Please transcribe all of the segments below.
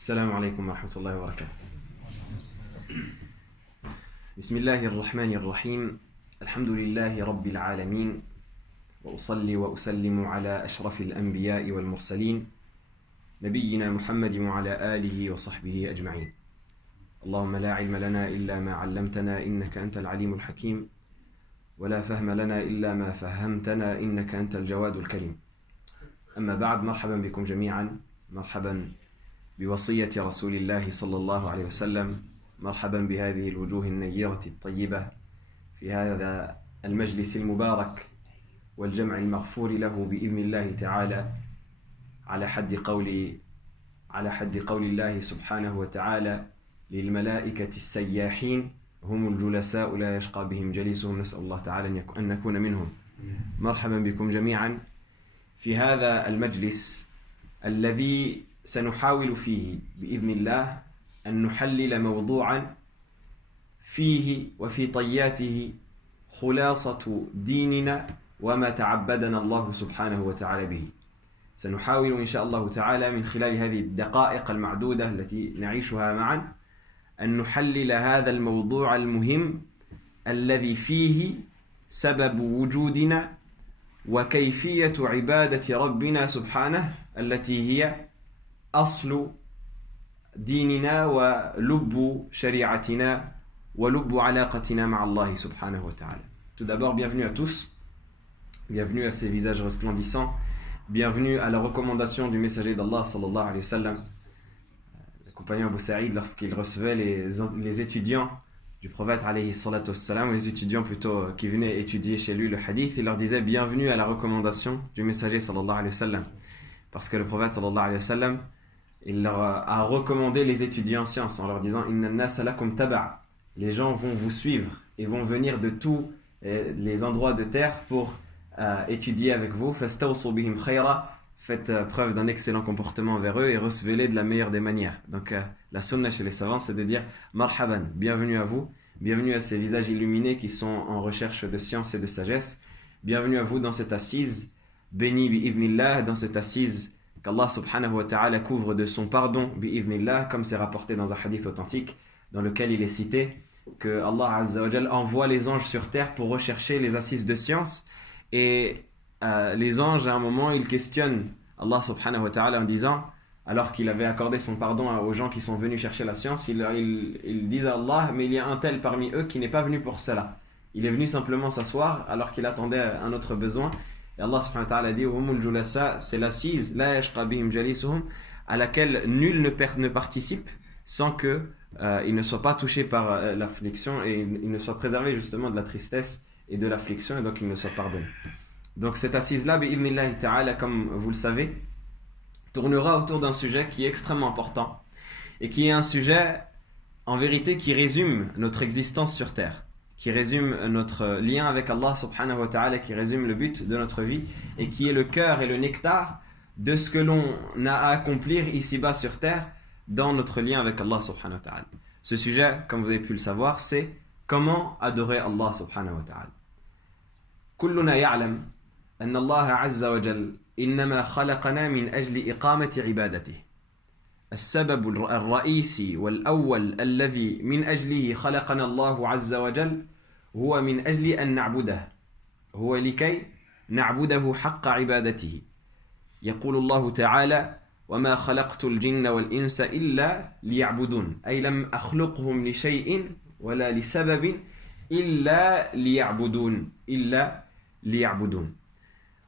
السلام عليكم ورحمة الله وبركاته. بسم الله الرحمن الرحيم. الحمد لله رب العالمين، وأصلي وأسلم على أشرف الأنبياء والمرسلين نبينا محمد وعلى آله وصحبه أجمعين. اللهم لا علم لنا إلا ما علمتنا إنك أنت العليم الحكيم، ولا فهم لنا إلا ما فهمتنا إنك أنت الجواد الكريم. أما بعد، مرحبا بكم جميعا، مرحبا بوصية رسول الله صلى الله عليه وسلم، مرحبا بهذه الوجوه النيرة الطيبة في هذا المجلس المبارك والجمع المغفور له بإذن الله تعالى، على حد قول الله سبحانه وتعالى: للملائكة السياحين هم الجلساء لا يشقى بهم جليسهم. نسأل الله تعالى أن نكون منهم. مرحبا بكم جميعا في هذا المجلس الذي سنحاول فيه بإذن الله أن نحلل موضوعا فيه وفي طياته خلاصة ديننا وما تعبدنا الله سبحانه وتعالى به. سنحاول إن شاء الله تعالى من خلال هذه الدقائق المعدودة التي نعيشها معا أن نحلل هذا الموضوع المهم الذي فيه سبب وجودنا وكيفية عبادة ربنا سبحانه، التي هي أصل ديننا ولب شريعتنا ولب علاقتنا مع الله subhanahu wa ta'ala. Tout d'abord, bienvenue à tous, bienvenue à ces visages resplendissants, bienvenue à la recommandation du messager d'Allah sallallahu alayhi wa sallam, le compagnon Abu Saïd, lorsqu'il recevait les étudiants du prophète alayhi salatu wassalam, les étudiants plutôt qui venaient étudier chez lui le hadith, il leur disait bienvenue à la recommandation du messager sallallahu alayhi wa sallam, parce que le prophète sallallahu alayhi wa sallam, il leur a recommandé les étudiants en sciences en leur disant: Inna an-nasa lakum taba', les gens vont vous suivre et vont venir de tous les endroits de terre pour étudier avec vous. Fastawsu bihim khayra, faites preuve d'un excellent comportement envers eux et recevez-les de la meilleure des manières. Donc la sunna chez les savants, c'est de dire marhaban, bienvenue à vous, bienvenue à ces visages illuminés qui sont en recherche de science et de sagesse, bienvenue à vous dans cette assise bénie bi'idhnillah, dans cette assise qu'Allah subhanahu wa ta'ala couvre de son pardon bi'idhnillah, comme c'est rapporté dans un hadith authentique dans lequel il est cité que Allah azza wa jal envoie les anges sur terre pour rechercher les assises de science, et les anges à un moment ils questionnent Allah subhanahu wa ta'ala en disant, alors qu'il avait accordé son pardon aux gens qui sont venus chercher la science, ils disent à Allah: mais il y a un tel parmi eux qui n'est pas venu pour cela, il est venu simplement s'asseoir alors qu'il attendait un autre besoin. Et Allah subhanahu wa ta'ala dit: humul julasa, c'est l'assise la yashqa bihim jalisuhum, à laquelle nul ne participe sans que il ne soit pas touché par l'affliction et il ne soit préservé justement de la tristesse et de l'affliction, et donc il ne soit pardonné. Donc cette assise-là, bi'idhnillahi ta'ala, comme vous le savez, tournera autour d'un sujet qui est extrêmement important et qui est un sujet en vérité qui résume notre existence sur terre, qui résume notre lien avec Allah subhanahu wa ta'ala, qui résume le but de notre vie et qui est le cœur et le nectar de ce que l'on a à accomplir ici-bas sur terre dans notre lien avec Allah subhanahu wa ta'ala. Ce sujet, comme vous avez pu le savoir, c'est comment adorer Allah subhanahu wa ta'ala. كلنا يعلم أن الله عز وجل إنما خلقنا من أجل إقامة عبادته. السبب الرئيسي والأول الذي من أجله خلقنا الله عز وجل هو من أجل أن نعبده، هو لكي نعبده حق عبادته. يقول الله تعالى: وما خلقت الجن والإنس إلا ليعبدون، أي لم أخلقهم لشيء ولا لسبب إلا ليعبدون.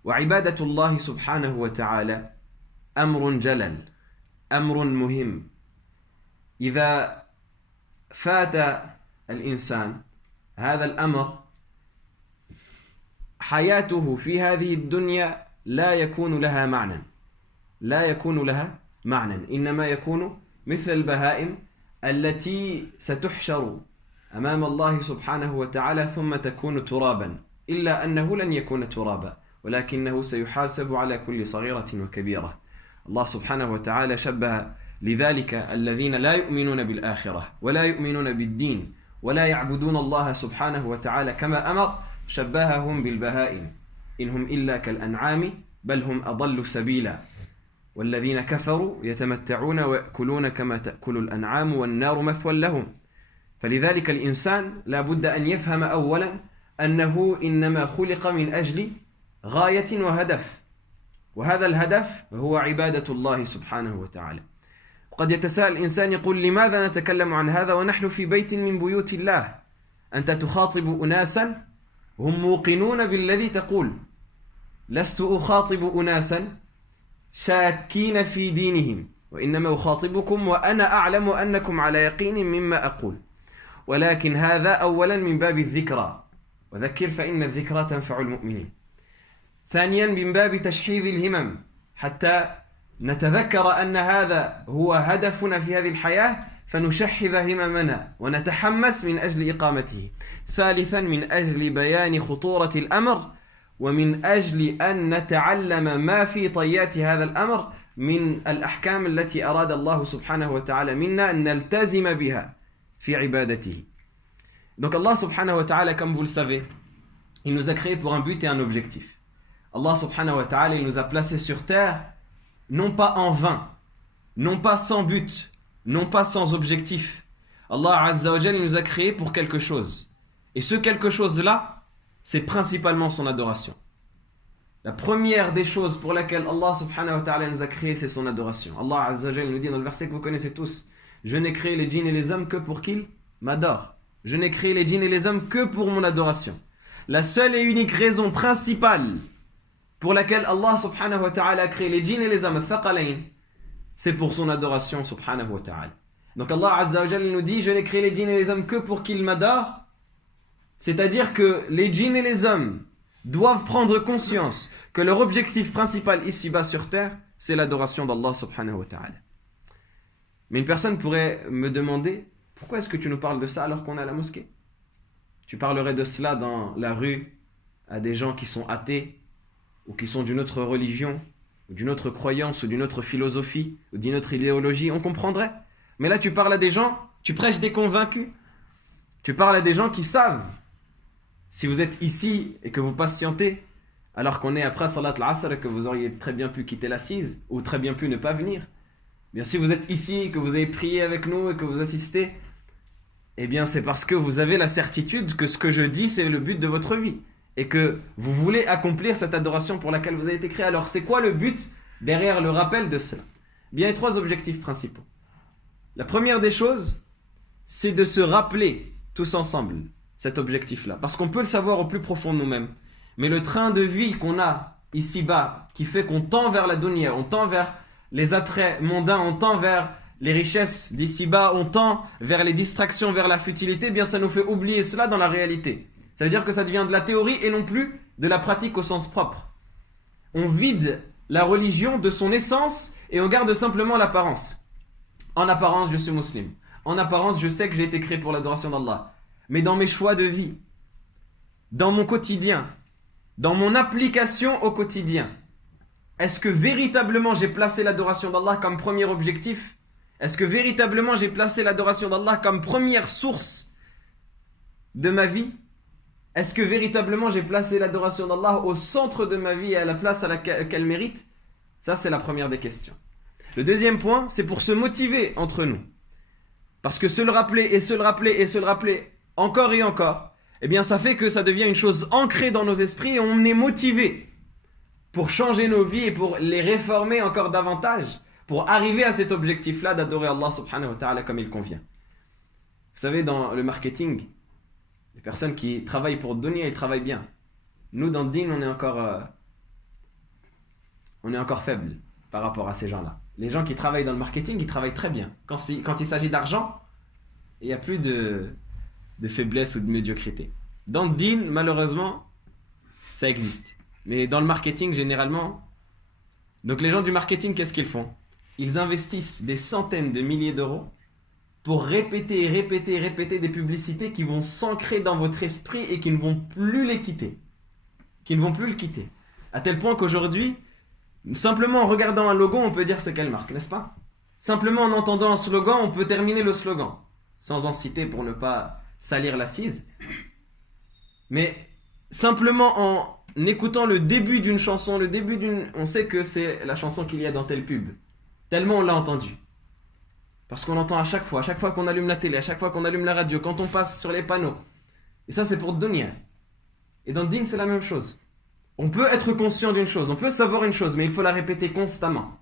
وعبادة الله سبحانه وتعالى أمر جلل، أمر مهم. إذا فات الإنسان هذا الأمر، حياته في هذه الدنيا لا يكون لها معنى، إنما يكون مثل البهائم التي ستحشر أمام الله سبحانه وتعالى ثم تكون ترابا، إلا أنه لن يكون ترابا ولكنه سيحاسب على كل صغيرة وكبيرة. الله سبحانه وتعالى شبه لذلك الذين لا يؤمنون بالآخرة ولا يؤمنون بالدين ولا يعبدون الله سبحانه وتعالى كما أمر، شبههم بالبهائم إنهم إلا كالأنعام بل هم أضل سبيلا. والذين كفروا يتمتعون ويأكلون كما تأكل الأنعام والنار مثوى لهم. فلذلك الإنسان لا بد أن يفهم أولا أنه إنما خلق من أجل غاية وهدف، وهذا الهدف هو عبادة الله سبحانه وتعالى. وقد يتساءل الإنسان يقول لماذا نتكلم عن هذا ونحن في بيت من بيوت الله؟ أنت تخاطب أناسا هم موقنون بالذي تقول، لست أخاطب أناسا شاكين في دينهم، وإنما أخاطبكم وأنا أعلم أنكم على يقين مما أقول، ولكن هذا أولا من باب الذكرى، وذكر فإن الذكرى تنفع المؤمنين. ثانيا من باب تشحيذ الهمم حتى نتذكر أن هذا هو هدفنا في هذه الحياة فنشحذ هممنا ونتحمس من أجل إقامته. ثالثا من أجل بيان خطورة الأمر، ومن أجل أن نتعلم ما في طيات هذا الأمر من الأحكام التي أراد الله سبحانه وتعالى منا أن نلتزم بها في عبادته. Donc Allah subhanahu wa ta'ala, comme vous le savez, il nous a créés pour un but et un objectif. Allah subhanahu wa ta'ala, il nous a placés sur terre, non pas en vain, non pas sans but, non pas sans objectif. Allah azza wa jalla, il nous a créés pour quelque chose. Et ce quelque chose-là, c'est principalement son adoration. La première des choses pour laquelle Allah subhanahu wa ta'ala nous a créés, c'est son adoration. Allah azza wa jalla nous dit dans le verset que vous connaissez tous, je n'ai créé les djinns et les hommes que pour qu'ils m'adorent. Je n'ai créé les djinns et les hommes que pour mon adoration. La seule et unique raison principale pour laquelle Allah subhanahu wa ta'ala a créé les djinns et les hommes, c'est pour son adoration subhanahu wa ta'ala. Donc Allah azza wa jalla nous dit, je n'ai créé les djinns et les hommes que pour qu'ils m'adorent. C'est-à-dire que les djinns et les hommes doivent prendre conscience que leur objectif principal ici-bas sur terre, c'est l'adoration d'Allah subhanahu wa ta'ala. Mais une personne pourrait me demander, pourquoi est-ce que tu nous parles de ça alors qu'on est à la mosquée? Tu parlerais de cela dans la rue à des gens qui sont athées ou qui sont d'une autre religion ou d'une autre croyance ou d'une autre philosophie ou d'une autre idéologie, on comprendrait. Mais là tu parles à des gens, tu prêches des convaincus, tu parles à des gens qui savent. Si vous êtes ici et que vous patientez alors qu'on est après Salat al-Asr et que vous auriez très bien pu quitter l'assise ou très bien pu ne pas venir, bien si vous êtes ici, que vous avez prié avec nous et que vous assistez, eh bien c'est parce que vous avez la certitude que ce que je dis c'est le but de votre vie et que vous voulez accomplir cette adoration pour laquelle vous avez été créé. Alors c'est quoi le but derrière le rappel de cela? Bien, il y a trois objectifs principaux. La première des choses, c'est de se rappeler tous ensemble cet objectif-là, parce qu'on peut le savoir au plus profond de nous-mêmes, mais le train de vie qu'on a ici-bas qui fait qu'on tend vers la dunya, on tend vers les attraits mondains, on tend vers les richesses d'ici-bas, on tend vers les distractions, vers la futilité, eh bien ça nous fait oublier cela dans la réalité. Ça veut dire que ça devient de la théorie et non plus de la pratique au sens propre. On vide la religion de son essence et on garde simplement l'apparence. En apparence, je suis musulman. En apparence, je sais que j'ai été créé pour l'adoration d'Allah. Mais dans mes choix de vie, dans mon quotidien, dans mon application au quotidien, est-ce que véritablement j'ai placé l'adoration d'Allah comme premier objectif? Est-ce que véritablement j'ai placé l'adoration d'Allah comme première source de ma vie? Est-ce que véritablement j'ai placé l'adoration d'Allah au centre de ma vie et à la place qu'elle mérite? Ça, c'est la première des questions. Le deuxième point, c'est pour se motiver entre nous. Parce que se le rappeler et se le rappeler et se le rappeler encore et encore, eh bien ça fait que ça devient une chose ancrée dans nos esprits et on est motivé pour changer nos vies et pour les réformer encore davantage, pour arriver à cet objectif-là d'adorer Allah subhanahu wa ta'ala comme il convient. Vous savez, dans le marketing, les personnes qui travaillent pour dunya, ils travaillent bien. Nous, dans le din, on est encore faibles par rapport à ces gens-là. Les gens qui travaillent dans le marketing, ils travaillent très bien. Quand il s'agit d'argent, il n'y a plus de faiblesse ou de médiocrité. Dans le din, malheureusement, ça existe. Mais dans le marketing, généralement... Donc les gens du marketing, qu'est-ce qu'ils font? Ils investissent des centaines de milliers d'euros pour répéter des publicités qui vont s'ancrer dans votre esprit et qui ne vont plus les quitter. Qui ne vont plus le quitter. À tel point qu'aujourd'hui, simplement en regardant un logo, on peut dire c'est quelle marque, n'est-ce pas? Simplement en entendant un slogan, on peut terminer le slogan. Sans en citer pour ne pas salir l'assise. Mais simplement en écoutant le début d'une chanson, on sait que c'est la chanson qu'il y a dans telle pub. Tellement on l'a entendu. Parce qu'on l'entend à chaque fois qu'on allume la télé, à chaque fois qu'on allume la radio, quand on passe sur les panneaux. Et ça, c'est pour dunya. Et dans le din, c'est la même chose. On peut être conscient d'une chose, on peut savoir une chose, mais il faut la répéter constamment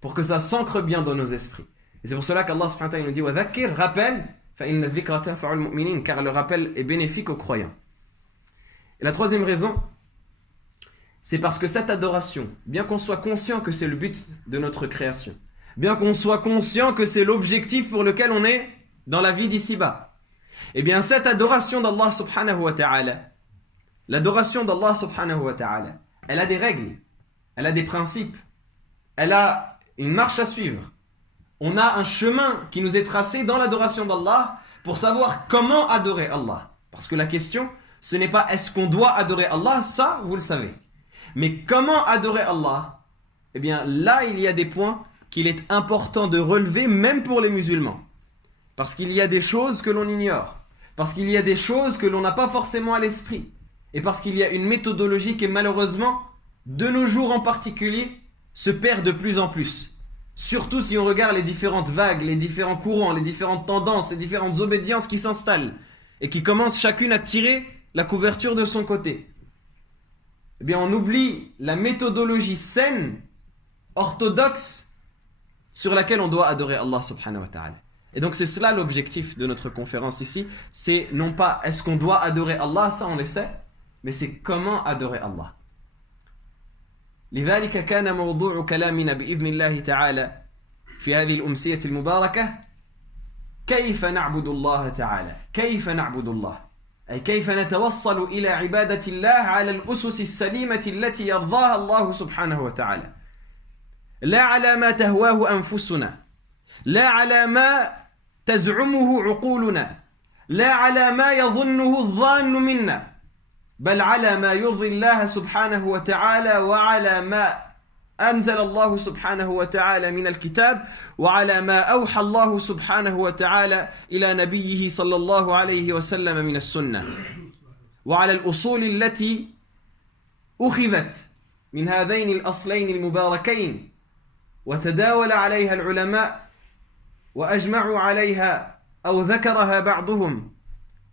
pour que ça s'ancre bien dans nos esprits. Et c'est pour cela qu'Allah subhanahu wa ta'ala nous dit « Wa dhakir » rappelle, فَإِنَّ الذِّكْرَ تَنْفَعُ الْمُؤْمِنِينَ, car le rappel est bénéfique aux croyants. Et la troisième raison, c'est parce que cette adoration, bien qu'on soit conscient que c'est le but de notre création, bien qu'on soit conscient que c'est l'objectif pour lequel on est dans la vie d'ici-bas, eh bien cette adoration d'Allah subhanahu wa ta'ala, l'adoration d'Allah subhanahu wa ta'ala, elle a des règles, elle a des principes, elle a une marche à suivre. On a un chemin qui nous est tracé dans l'adoration d'Allah pour savoir comment adorer Allah. Parce que la question, ce n'est pas est-ce qu'on doit adorer Allah, ça vous le savez. Mais comment adorer Allah? Eh bien là, il y a des points qu'il est important de relever même pour les musulmans. Parce qu'il y a des choses que l'on ignore. Parce qu'il y a des choses que l'on n'a pas forcément à l'esprit. Et parce qu'il y a une méthodologie qui malheureusement, de nos jours en particulier, se perd de plus en plus. Surtout si on regarde les différentes vagues, les différents courants, les différentes tendances, les différentes obédiences qui s'installent et qui commencent chacune à tirer la couverture de son côté. Eh bien, on oublie la méthodologie saine, orthodoxe, sur laquelle on doit adorer Allah subhanahu wa ta'ala. Et donc c'est cela l'objectif de notre conférence ici, c'est non pas est-ce qu'on doit adorer Allah, ça on le sait, mais c'est comment adorer Allah. لذلك كان موضوع كلامنا بإذن الله تعالى في هذه الأمسية المباركة كيف نعبد الله تعالى، كيف نعبد الله، أي كيف نتوصل إلى عبادة الله على الأسس السليمة التي يرضاها الله سبحانه وتعالى، لا على ما تهواه أنفسنا، لا على ما تزعمه عقولنا، لا على ما يظنه الظان منا، بل على ما يرضي الله سبحانه وتعالى وعلى ما أنزل الله سبحانه وتعالى من الكتاب وعلى ما أوحى الله سبحانه وتعالى إلى نبيه صلى الله عليه وسلم من السنة، وعلى الأصول التي أخذت من هذين الأصلين المباركين وتداول عليها العلماء وأجمعوا عليها أو ذكرها بعضهم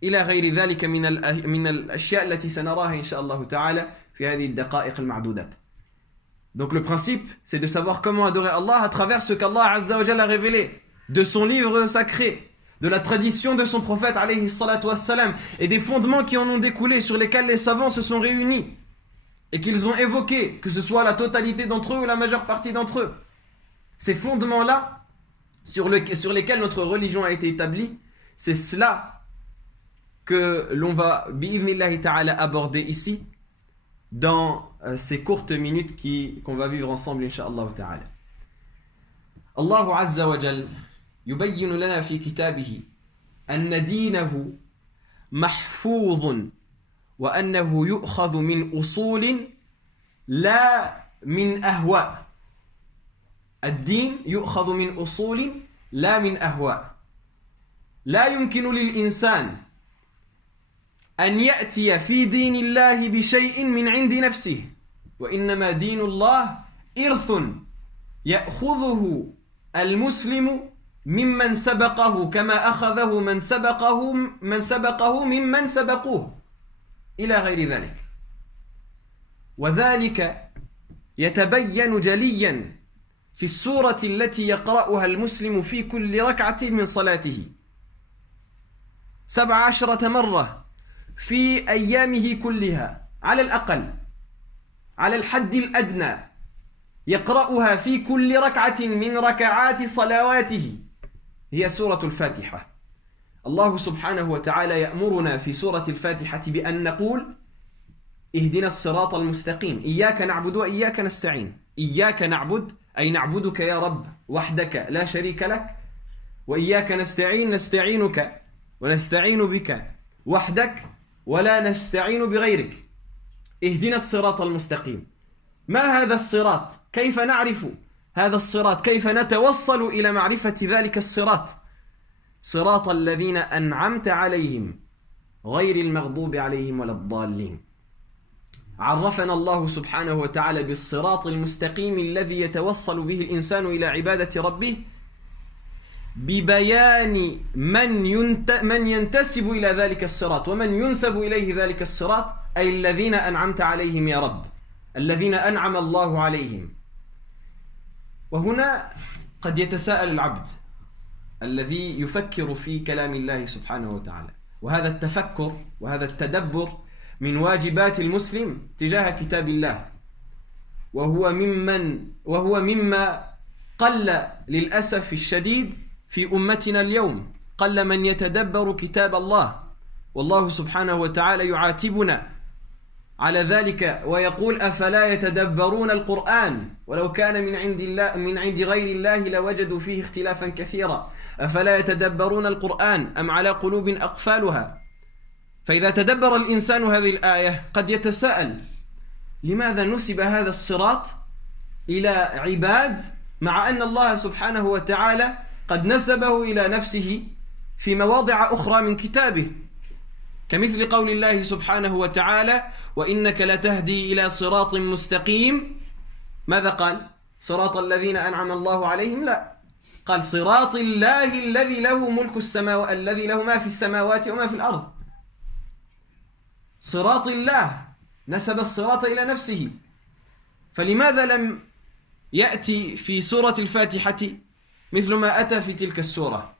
إلى غير ذلك من الأشياء التي سنراها إن شاء الله تعالى في هذه الدقائق المعدودات. Donc le principe, c'est de savoir comment adorer Allah à travers ce qu'Allah Azza wa Jalla a révélé de son livre sacré, de la tradition de son prophète alayhi salatu wassalam, et des fondements qui en ont découlé, sur lesquels les savants se sont réunis et qu'ils ont évoqués, que ce soit la totalité d'entre eux ou la majeure partie d'entre eux. Ces fondements-là, sur lesquels notre religion a été établie, c'est cela que l'on va, bi'idhnillahi ta'ala, aborder ici, dans ces courtes minutes qu'on va vivre ensemble, incha'Allah ta'ala. Allahu Azza wa Jal yubayyin lana fi kitabihi anna dinahu mahfuzun wa annahu yu'khadhu min usulin la min ahwa. الدين يؤخذ من أصول لا من أهواء. لا يمكن للإنسان أن يأتي في دين الله بشيء من عند نفسه، وإنما دين الله إرث يأخذه المسلم ممن سبقه كما أخذه من سبقه ممن سبقوه إلى غير ذلك. وذلك يتبين جليا في السورة التي يقرأها المسلم في كل ركعة من صلاته 17 مرة في أيامه كلها على الأقل، على الحد الأدنى يقرأها في كل ركعة من ركعات صلواته، هي سورة الفاتحة. الله سبحانه وتعالى يأمرنا في سورة الفاتحة بأن نقول اهدنا الصراط المستقيم، إياك نعبد وإياك نستعين. إياك نعبد أي نعبدك يا رب وحدك لا شريك لك، وإياك نستعين نستعينك ونستعين بك وحدك ولا نستعين بغيرك. اهدنا الصراط المستقيم. ما هذا الصراط؟ كيف نعرف هذا الصراط؟ كيف نتوصل إلى معرفة ذلك الصراط؟ صراط الذين أنعمت عليهم غير المغضوب عليهم ولا الضالين. عرفنا الله سبحانه وتعالى بالصراط المستقيم الذي يتوصل به الإنسان إلى عبادة ربه ببيان من ينتسب إلى ذلك الصراط ومن ينسب إليه ذلك الصراط أي الذين أنعمت عليهم يا رب الذين أنعم الله عليهم. وهنا قد يتساءل العبد الذي يفكر في كلام الله سبحانه وتعالى، وهذا التفكر وهذا التدبر من واجبات المسلم تجاه كتاب الله، وهو مما قل للأسف الشديد في أمتنا اليوم، قل من يتدبر كتاب الله، والله سبحانه وتعالى يعاتبنا على ذلك ويقول أفلا يتدبرون القرآن ولو كان من عند غير الله لوجدوا فيه اختلافا كثيرا أفلا يتدبرون القرآن أم على قلوب أقفالها. فإذا تدبر الإنسان هذه الآية قد يتساءل لماذا نسب هذا الصراط إلى عباد مع أن الله سبحانه وتعالى قد نسبه إلى نفسه في مواضع أخرى من كتابه، كمثل قول الله سبحانه وتعالى وإنك لتهدي إلى صراط مستقيم. ماذا قال؟ صراط الذين أنعم الله عليهم؟ لا، قال صراط الله الذي له ملك السماوات الذي له ما في السماوات وما في الأرض. صراط الله، نسب الصراط إلى نفسه. فلماذا لم يأتي في سورة الفاتحة مثل ما أتى في تلك السورة؟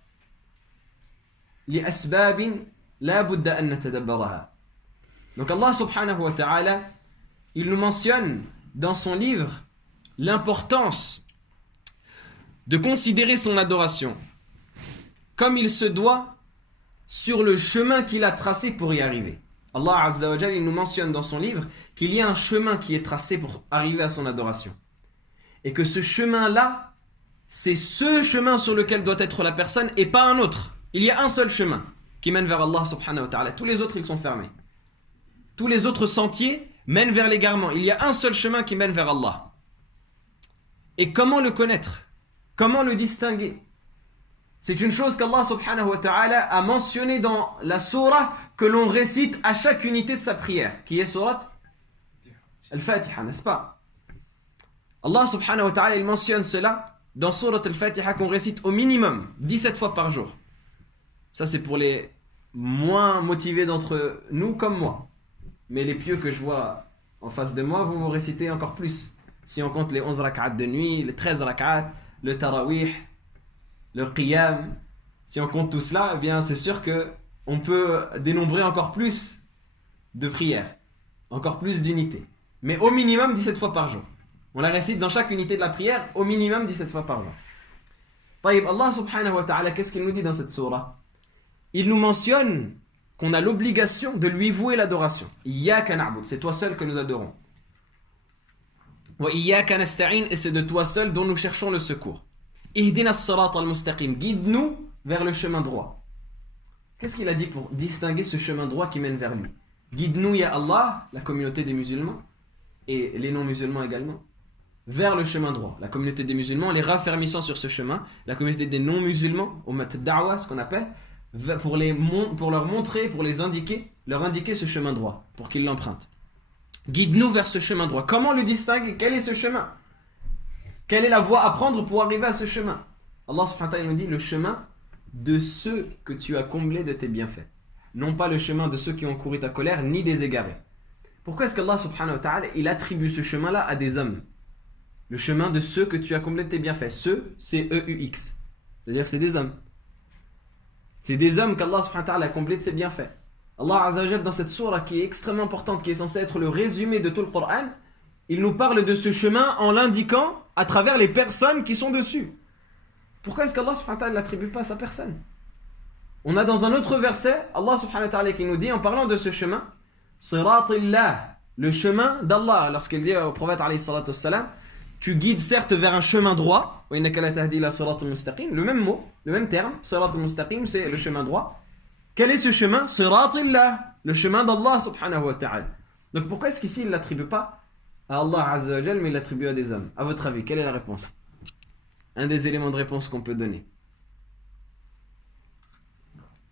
لأسباب لا بد أن نتدبرها. Donc Allah subhanahu wa ta'ala, il nous mentionne dans son livre l'importance de considérer son adoration comme il se doit sur le chemin qu'il a tracé pour y arriver. Allah Azza wa Jalla, il nous mentionne dans son livre qu'il y a un chemin qui est tracé pour arriver à son adoration. Et que ce chemin-là, c'est ce chemin sur lequel doit être la personne et pas un autre. Il y a un seul chemin qui mène vers Allah subhanahu wa ta'ala. Tous les autres, ils sont fermés. Tous les autres sentiers mènent vers l'égarement. Il y a un seul chemin qui mène vers Allah. Et comment le connaître? Comment le distinguer? C'est une chose qu'Allah subhanahu wa ta'ala a mentionné dans la sourate que l'on récite à chaque unité de sa prière, qui est sourate Al-Fatiha, n'est-ce pas? Allah subhanahu wa ta'ala, il mentionne cela dans sourate Al-Fatiha qu'on récite au minimum 17 fois par jour. Ça, c'est pour les moins motivés d'entre nous comme moi. Mais les pieux que je vois en face de moi, vous récitez encore plus. Si on compte les 11 rak'at de nuit, les 13 rak'at, le tarawih, le qiyam, si on compte tout cela, eh bien c'est sûr qu'on peut dénombrer encore plus de prières, encore plus d'unités. Mais au minimum 17 fois par jour. On la récite dans chaque unité de la prière, au minimum 17 fois par jour. Taïb, Allah subhanahu wa ta'ala, qu'est-ce qu'il nous dit dans cette sourate? Il nous mentionne qu'on a l'obligation de lui vouer l'adoration. Iyyaka na'bud, c'est toi seul que nous adorons. Wa iyyaka nasta'in, et c'est de toi seul dont nous cherchons le secours. Ihdina as-sirata al-mustaqim, guide-nous vers le chemin droit. Qu'est-ce qu'il a dit pour distinguer ce chemin droit qui mène vers lui? Guide-nous, ya Allah, la communauté des musulmans, et les non-musulmans également, vers le chemin droit. La communauté des musulmans, les raffermissant sur ce chemin, la communauté des non-musulmans, ummat ad-da'wa, ce qu'on appelle, pour leur montrer, pour leur indiquer ce chemin droit, pour qu'ils l'empruntent. Guide-nous vers ce chemin droit. Comment le distinguer? Quel est ce chemin? Quelle est la voie à prendre pour arriver à ce chemin? Allah subhanahu wa ta'ala nous dit le chemin de ceux que tu as comblés de tes bienfaits. Non pas le chemin de ceux qui ont couru ta colère, ni des égarés. Pourquoi est-ce qu'Allah subhanahu wa ta'ala, il attribue ce chemin-là à des hommes? Le chemin de ceux que tu as comblés de tes bienfaits. Ceux, c'est E-U-X. C'est-à-dire que c'est des hommes. C'est des hommes qu'Allah subhanahu wa ta'ala a comblés de ses bienfaits. Allah Azza wa Jalla, dans cette sourate qui est extrêmement importante, qui est censée être le résumé de tout le Coran, il nous parle de ce chemin en l'indiquant à travers les personnes qui sont dessus. Pourquoi est-ce qu'Allah subhanahu wa ta'ala ne l'attribue pas à sa personne? On a dans un autre verset, Allah subhanahu wa ta'ala qui nous dit, en parlant de ce chemin, Siratillah, le chemin d'Allah, lorsqu'il dit au prophète alayhi salatu wassalam, tu guides certes vers un chemin droit, le même mot, le même terme, Sirat al-Mustaqim, c'est le chemin droit. Quel est ce chemin? Siratillah, le chemin d'Allah subhanahu wa ta'ala. Donc pourquoi est-ce qu'ici il ne l'attribue pas à Allah Azza wa Jal, mais il l'attribue à des hommes? À votre avis, quelle est la réponse? Un des éléments de réponse qu'on peut donner.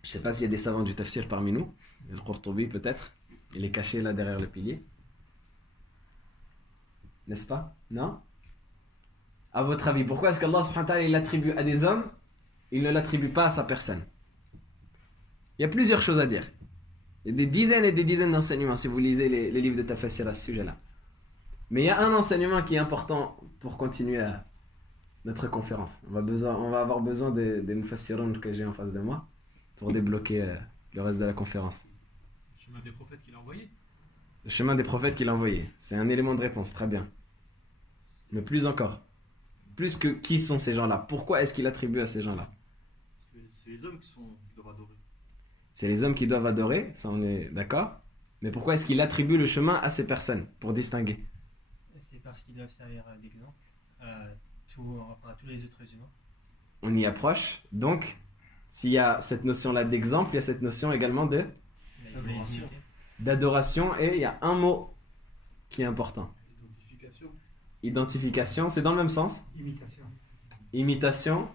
Je ne sais pas s'il y a des savants du tafsir parmi nous. Le Qurtubi peut-être. Il est caché là derrière le pilier. N'est-ce pas? Non? À votre avis, pourquoi est-ce qu'Allah subhanahu wa ta'ala il l'attribue à des hommes, il ne l'attribue pas à sa personne? Il y a plusieurs choses à dire. Il y a des dizaines et des dizaines d'enseignements si vous lisez les livres de Tafsir à ce sujet-là. Mais il y a un enseignement qui est important pour continuer notre conférence. On va avoir besoin des mufassirun que j'ai en face de moi pour débloquer le reste de la conférence. Le chemin des prophètes qu'il a envoyé. Le chemin des prophètes qu'il a envoyé. C'est un élément de réponse, très bien. Mais plus encore. Plus que qui sont ces gens-là? Pourquoi est-ce qu'il attribue à ces gens-là? C'est les hommes qui doivent adorer. C'est les hommes qui doivent adorer, ça on est d'accord. Mais pourquoi est-ce qu'il attribue le chemin à ces personnes? Pour distinguer. C'est parce qu'ils doivent servir d'exemple à tous les êtres humains. On y approche. Donc, s'il y a cette notion-là d'exemple, il y a cette notion également d'adoration. Et il y a un mot qui est important. Identification. Identification, c'est dans le même sens. Imitation. Imitation.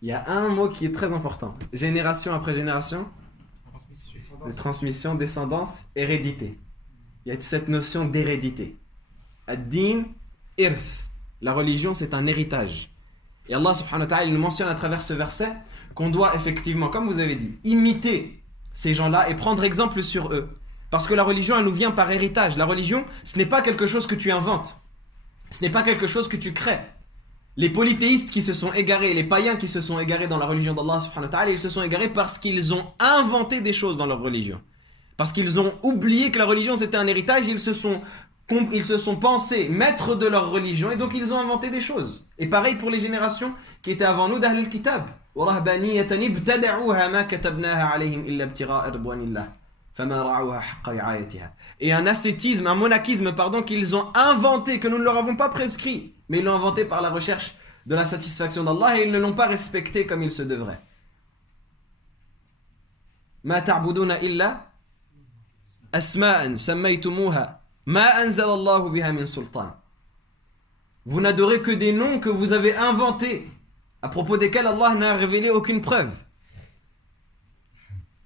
Il y a un mot qui est très important. Génération après génération. Transmission, descendance, hérédité. Il y a cette notion d'hérédité. Ad-din, irth. La religion, c'est un héritage. Et Allah subhanahu wa ta'ala, il nous mentionne à travers ce verset qu'on doit effectivement, comme vous avez dit, imiter ces gens-là et prendre exemple sur eux. Parce que la religion, elle nous vient par héritage. La religion, ce n'est pas quelque chose que tu inventes. Ce n'est pas quelque chose que tu crées. Les polythéistes qui se sont égarés, les païens qui se sont égarés dans la religion d'Allah subhanahu wa ta'ala, ils se sont égarés parce qu'ils ont inventé des choses dans leur religion. Parce qu'ils ont oublié que la religion c'était un héritage, ils se sont pensés maîtres de leur religion et donc ils ont inventé des choses. Et pareil pour les générations qui étaient avant nous d'Ahl al-Kitab. Et un ascétisme, un monachisme, qu'ils ont inventé, que nous ne leur avons pas prescrit, mais ils l'ont inventé par la recherche de la satisfaction d'Allah et ils ne l'ont pas respecté comme il se devrait. Ma ta'buduna illa asma'an sammaytumuha ma anzala Allahu biha min sultan. Vous n'adorez que des noms que vous avez inventés, à propos desquels Allah n'a révélé aucune preuve.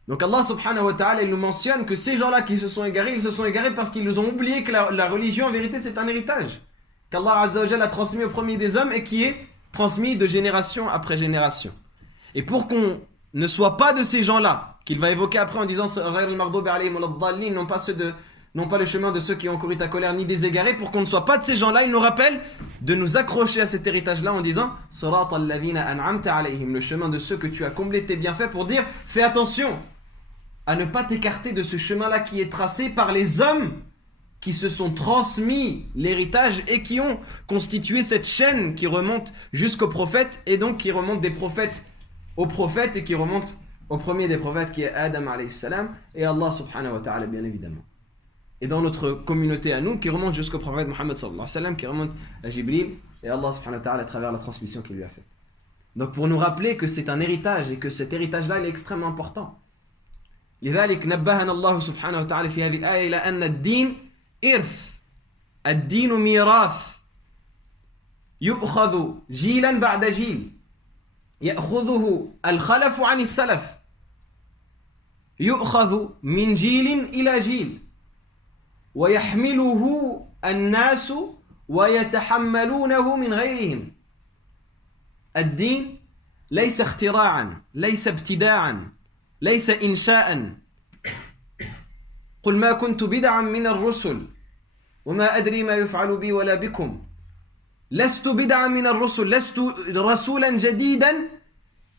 Donc Allah subhanahu wa ta'ala il nous mentionne que ces gens-là qui se sont égarés, ils se sont égarés parce qu'ils nous ont oublié que la religion en vérité c'est un héritage qu'Allah Azza wa Jalla a transmis au premier des hommes et qui est transmis de génération après génération. Et pour qu'on ne soit pas de ces gens-là, qu'il va évoquer après en disant non pas le chemin de ceux qui ont couru ta colère ni des égarés, pour qu'on ne soit pas de ces gens-là, il nous rappelle de nous accrocher à cet héritage-là en disant le chemin de ceux que tu as comblé tes bienfaits, pour dire fais attention à ne pas t'écarter de ce chemin-là qui est tracé par les hommes qui se sont transmis l'héritage et qui ont constitué cette chaîne qui remonte jusqu'aux prophètes et donc qui remonte des prophètes aux prophètes et qui remonte au premier des prophètes qui est Adam alayhi salam et Allah subhanahu wa ta'ala bien évidemment. Et dans notre communauté à nous qui remonte jusqu'au prophète Muhammad sallallahu alayhi wa sallam, qui remonte à Jibril et Allah subhanahu wa ta'ala à travers la transmission qu'il lui a faite. Donc pour nous rappeler que c'est un héritage et que cet héritage-là il est extrêmement important. لذلك نبهنا الله سبحانه وتعالى في هذه الآية إلى أن الدين إرث. الدين ميراث يؤخذ جيلا بعد جيل يأخذه الخلف عن السلف يؤخذ من جيل إلى جيل ويحمله الناس ويتحملونه من غيرهم. الدين ليس اختراعا ليس ابتداعا ليس إنشاء. قل ما كنت بدعا من الرسل وما أدري ما يفعل بي ولا بكم. لست بدعا من الرسل لست رسولا جديدا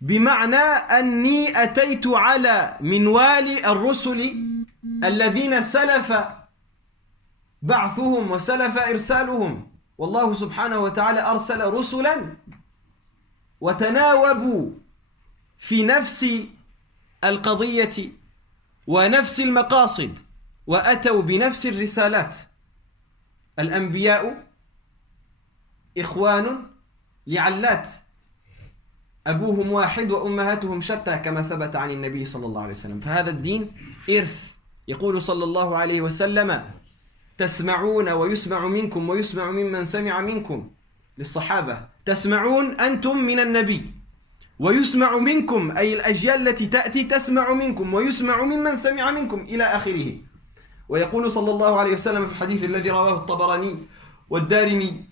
بمعنى أني أتيت على منوال الرسل الذين سلف بعثهم وسلف إرسالهم. والله سبحانه وتعالى أرسل رسلا وتناوبوا في نفس القضية ونفس المقاصد وأتوا بنفس الرسالات. الأنبياء إخوان لعلات أبوهم واحد وأمهاتهم شتى كما ثبت عن النبي صلى الله عليه وسلم. فهذا الدين إرث. يقول صلى الله عليه وسلم تسمعون ويسمع منكم ويسمع ممن سمع منكم للصحابة. تسمعون أنتم من النبي ويسمع منكم أي الأجيال التي تأتي تسمع منكم ويسمع ممن سمع منكم إلى آخره. ويقول صلى الله عليه وسلم في الحديث الذي رواه الطبراني والدارمي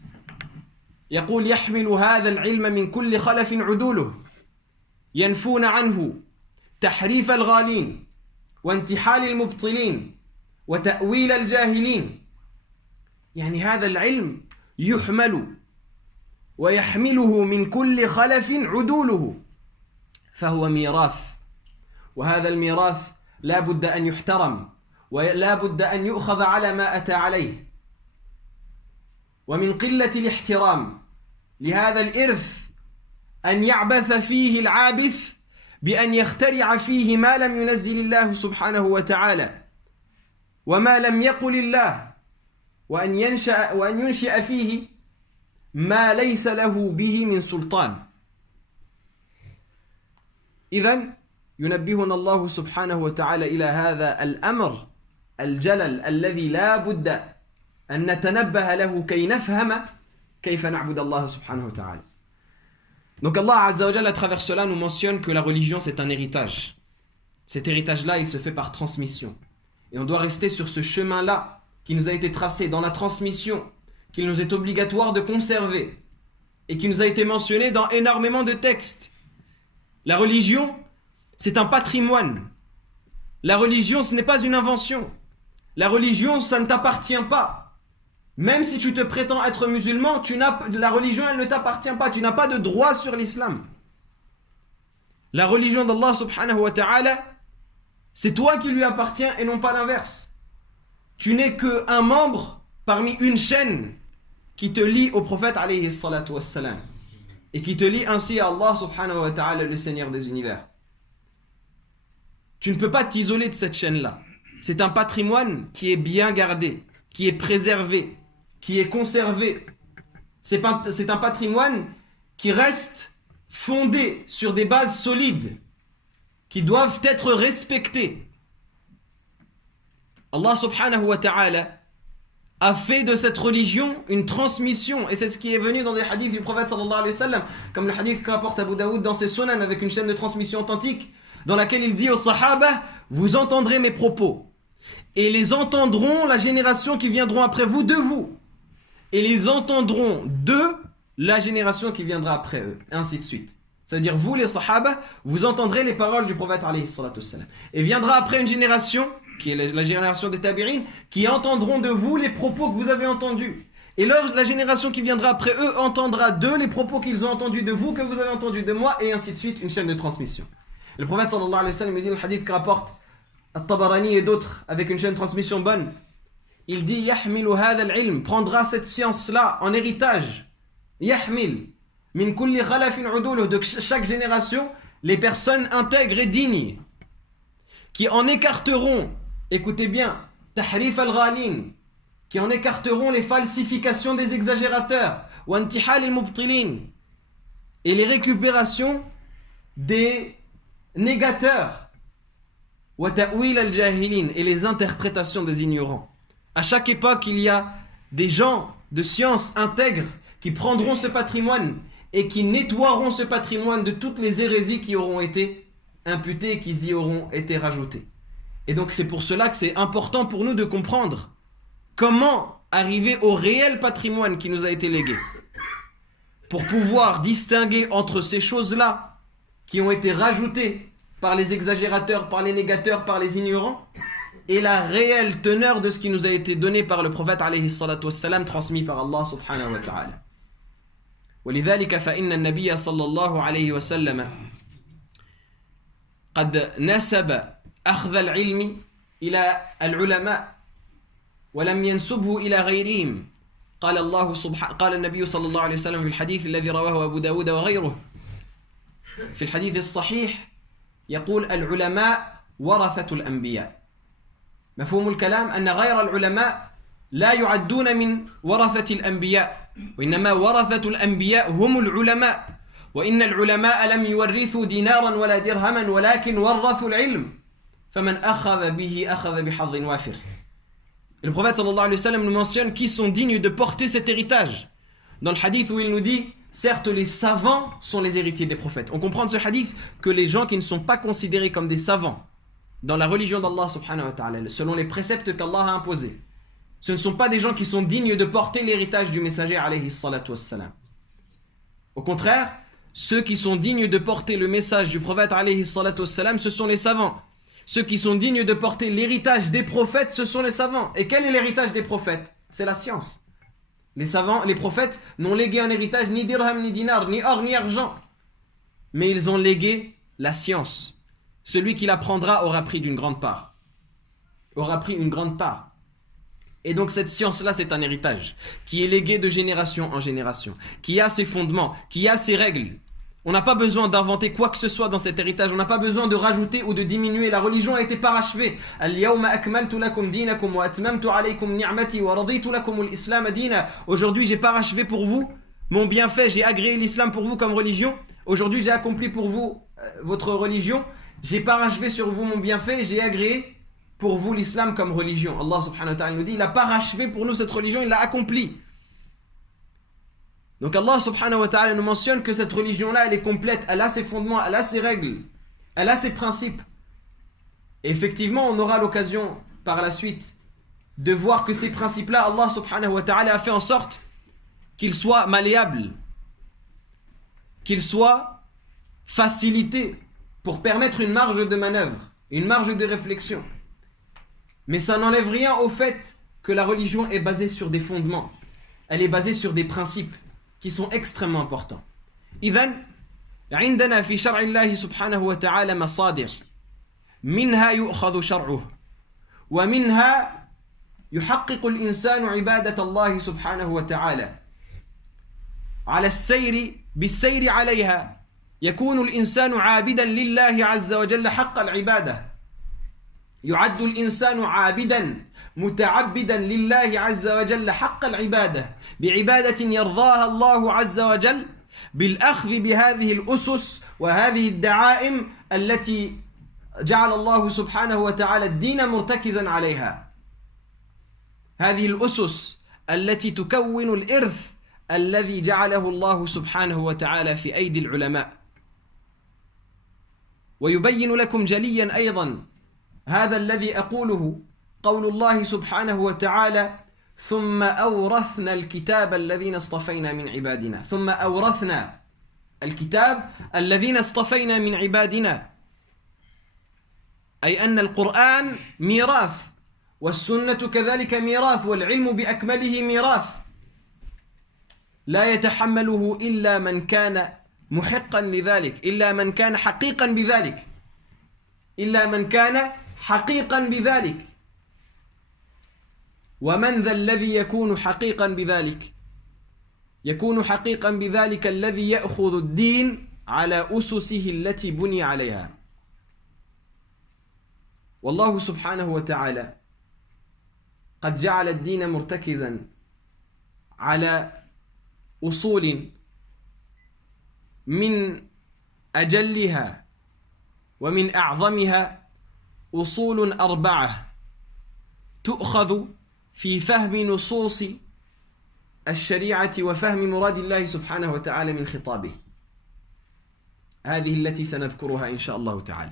يقول يحمل هذا العلم من كل خلف عدوله ينفون عنه تحريف الغالين وانتحال المبطلين وتأويل الجاهلين. يعني هذا العلم يحمل ويحمله من كل خلف عدوله، فهو ميراث، وهذا الميراث لا بد أن يحترم ولا بد أن يؤخذ على ما أتى عليه. ومن قلة الاحترام لهذا الإرث أن يعبث فيه العابث بأن يخترع فيه ما لم ينزل الله سبحانه وتعالى وما لم يقل الله، وأن ينشئ فيه ما ليس له به من سلطان. إذن ينبهنا الله سبحانه وتعالى إلى هذا الأمر الجلل الذي لا بد أن نتنبه له كي نفهم كيف نعبد الله سبحانه وتعالى. Donc Allah Azza wa Jalla à travers cela nous mentionne que la religion c'est un héritage. Cet héritage-là il se fait par transmission. Et on doit rester sur ce chemin-là qui nous a été tracé dans la transmission, qu'il nous est obligatoire de conserver et qui nous a été mentionné dans énormément de textes. La religion, c'est un patrimoine. La religion, ce n'est pas une invention. La religion, ça ne t'appartient pas. Même si tu te prétends être musulman, la religion, elle ne t'appartient pas. Tu n'as pas de droit sur l'islam. La religion d'Allah subhanahu wa ta'ala, c'est toi qui lui appartiens et non pas l'inverse. Tu n'es qu'un membre parmi une chaîne qui te lie au prophète alayhi salatu wassalam et qui te lie ainsi à Allah subhanahu wa ta'ala, le Seigneur des univers. Tu ne peux pas t'isoler de cette chaîne-là. C'est un patrimoine qui est bien gardé, qui est préservé, qui est conservé. C'est un patrimoine qui reste fondé sur des bases solides, qui doivent être respectées. Allah subhanahu wa ta'ala a fait de cette religion une transmission, et c'est ce qui est venu dans des hadiths du prophète sallallahu alayhi wa sallam, comme le hadith que rapporte Abu Daoud dans ses sunan avec une chaîne de transmission authentique, dans laquelle il dit aux sahaba, vous entendrez mes propos, et les entendront la génération qui viendront après vous de vous, et les entendront de la génération qui viendra après eux, et ainsi de suite. C'est-à-dire vous les sahaba, vous entendrez les paroles du prophète alayhi salatu wassalam, et viendra après une génération qui est la génération des tabi'in, qui entendront de vous les propos que vous avez entendus. Et la génération qui viendra après eux entendra d'eux les propos qu'ils ont entendus de vous, que vous avez entendus de moi, et ainsi de suite, une chaîne de transmission. Le prophète sallallahu alayhi wa sallam, il dit le hadith que rapporte At-Tabarani et d'autres, avec une chaîne de transmission bonne, il dit Yahmilu hadha al-ilm, prendra cette science-là en héritage. Yahmil, min kulli khalafin uduluh, de chaque génération, les personnes intègres et dignes, qui en écarteront, écoutez bien, tahrif al-ghalin, qui en écarteront les falsifications des exagérateurs, wa intihal al-mubtilin, et les récupérations des négateurs, wa ta'wil al-jahilin, et les interprétations des ignorants. À chaque époque, il y a des gens de science intègres qui prendront ce patrimoine et qui nettoieront ce patrimoine de toutes les hérésies qui auront été imputées et qui y auront été rajoutées. Et donc c'est pour cela que c'est important pour nous de comprendre comment arriver au réel patrimoine qui nous a été légué, pour pouvoir distinguer entre ces choses-là qui ont été rajoutées par les exagérateurs, par les négateurs, par les ignorants, et la réelle teneur de ce qui nous a été donné par le prophète alayhi salatu wassalam, transmis par Allah subhanahu wa ta'ala. ولذلك فإن النبي صلى الله عليه وسلم قد نسب أخذ العلم إلى العلماء ولم ينسبه إلى غيرهم. قال النبي صلى الله عليه وسلم في الحديث الذي رواه أبو داود وغيره في الحديث الصحيح يقول العلماء ورثة الأنبياء. مفهوم الكلام أن غير العلماء لا يعدون من ورثة الأنبياء، وإنما ورثة الأنبياء هم العلماء، وإن العلماء لم يورثوا دينارا ولا درهما ولكن ورثوا العلم فمن أخذ به أخذ بحظ وافر. Le prophète sallallahu alayhi wa sallam nous mentionne qui sont dignes de porter cet héritage. Dans le hadith où il nous dit, certes les savants sont les héritiers des prophètes. On comprend de ce hadith que les gens qui ne sont pas considérés comme des savants, dans la religion d'Allah subhanahu wa ta'ala, selon les préceptes qu'Allah a imposés, ce ne sont pas des gens qui sont dignes de porter l'héritage du messager alayhi salatu wassalam. Au contraire, ceux qui sont dignes de porter le message du prophète alayhi salatu wassalam, ce sont les savants. Ceux qui sont dignes de porter l'héritage des prophètes, ce sont les savants. Et quel est l'héritage des prophètes? C'est la science. Les savants, les prophètes n'ont légué en héritage ni dirham, ni dinar, ni or, ni argent. Mais ils ont légué la science. Celui qui l'apprendra aura pris d'une grande part. Aura pris une grande part. Et donc cette science-là, c'est un héritage qui est légué de génération en génération, qui a ses fondements, qui a ses règles. On n'a pas besoin d'inventer quoi que ce soit dans cet héritage. On n'a pas besoin de rajouter ou de diminuer. La religion a été parachevée. Aujourd'hui, j'ai parachevé pour vous mon bienfait. J'ai agréé l'islam pour vous comme religion. Aujourd'hui, j'ai accompli pour vous votre religion. J'ai parachevé sur vous mon bienfait. J'ai agréé pour vous l'islam comme religion. Allah subhanahu wa ta'ala nous dit, il a parachevé pour nous cette religion, il l'a accomplie. Donc Allah subhanahu wa ta'ala nous mentionne que cette religion-là, elle est complète, elle a ses fondements, elle a ses règles, elle a ses principes. Et effectivement, on aura l'occasion par la suite de voir que ces principes-là, Allah subhanahu wa ta'ala a fait en sorte qu'ils soient malléables, qu'ils soient facilités pour permettre une marge de manœuvre, une marge de réflexion. Mais ça n'enlève rien au fait que la religion est basée sur des fondements. Elle est basée sur des principes qui sont extrêmement importants. إذن عندنا في شرع الله سبحانه وتعالى مصادر منها يؤخذ شرعه ومنها يحقق الإنسان عبادة الله سبحانه وتعالى على السير بالسير عليها يكون الإنسان عابدا لله عز وجل حق العبادة يعد الإنسان عابدا متعبدا لله عز وجل حق العبادة بعبادة يرضاها الله عز وجل بالأخذ بهذه الأسس وهذه الدعائم التي جعل الله سبحانه وتعالى الدين مرتكزا عليها. هذه الأسس التي تكون الإرث الذي جعله الله سبحانه وتعالى في أيدي العلماء. ويبين لكم جليا أيضا هذا الذي أقوله قول الله سبحانه وتعالى ثم أورثنا الكتاب الذين اصطفينا من عبادنا. ثم أورثنا الكتاب الذين اصطفينا من عبادنا، أي أن القرآن ميراث والسنة كذلك ميراث والعلم بأكمله ميراث لا يتحمله إلا من كان محقا لذلك، إلا من كان حقيقا بذلك، إلا من كان حقيقا بذلك. ومن ذا الذي يكون حقيقا بذلك؟ يكون حقيقا بذلك الذي يأخذ الدين على أسسه التي بني عليها. والله سبحانه وتعالى قد جعل الدين مرتكزا على أصول من أجلها ومن أعظمها أصول 4 تؤخذ في فهم نصوص الشريعة وفهم مراد الله سبحانه وتعالى من خطابه. هذه التي سنذكرها إن شاء الله تعالى.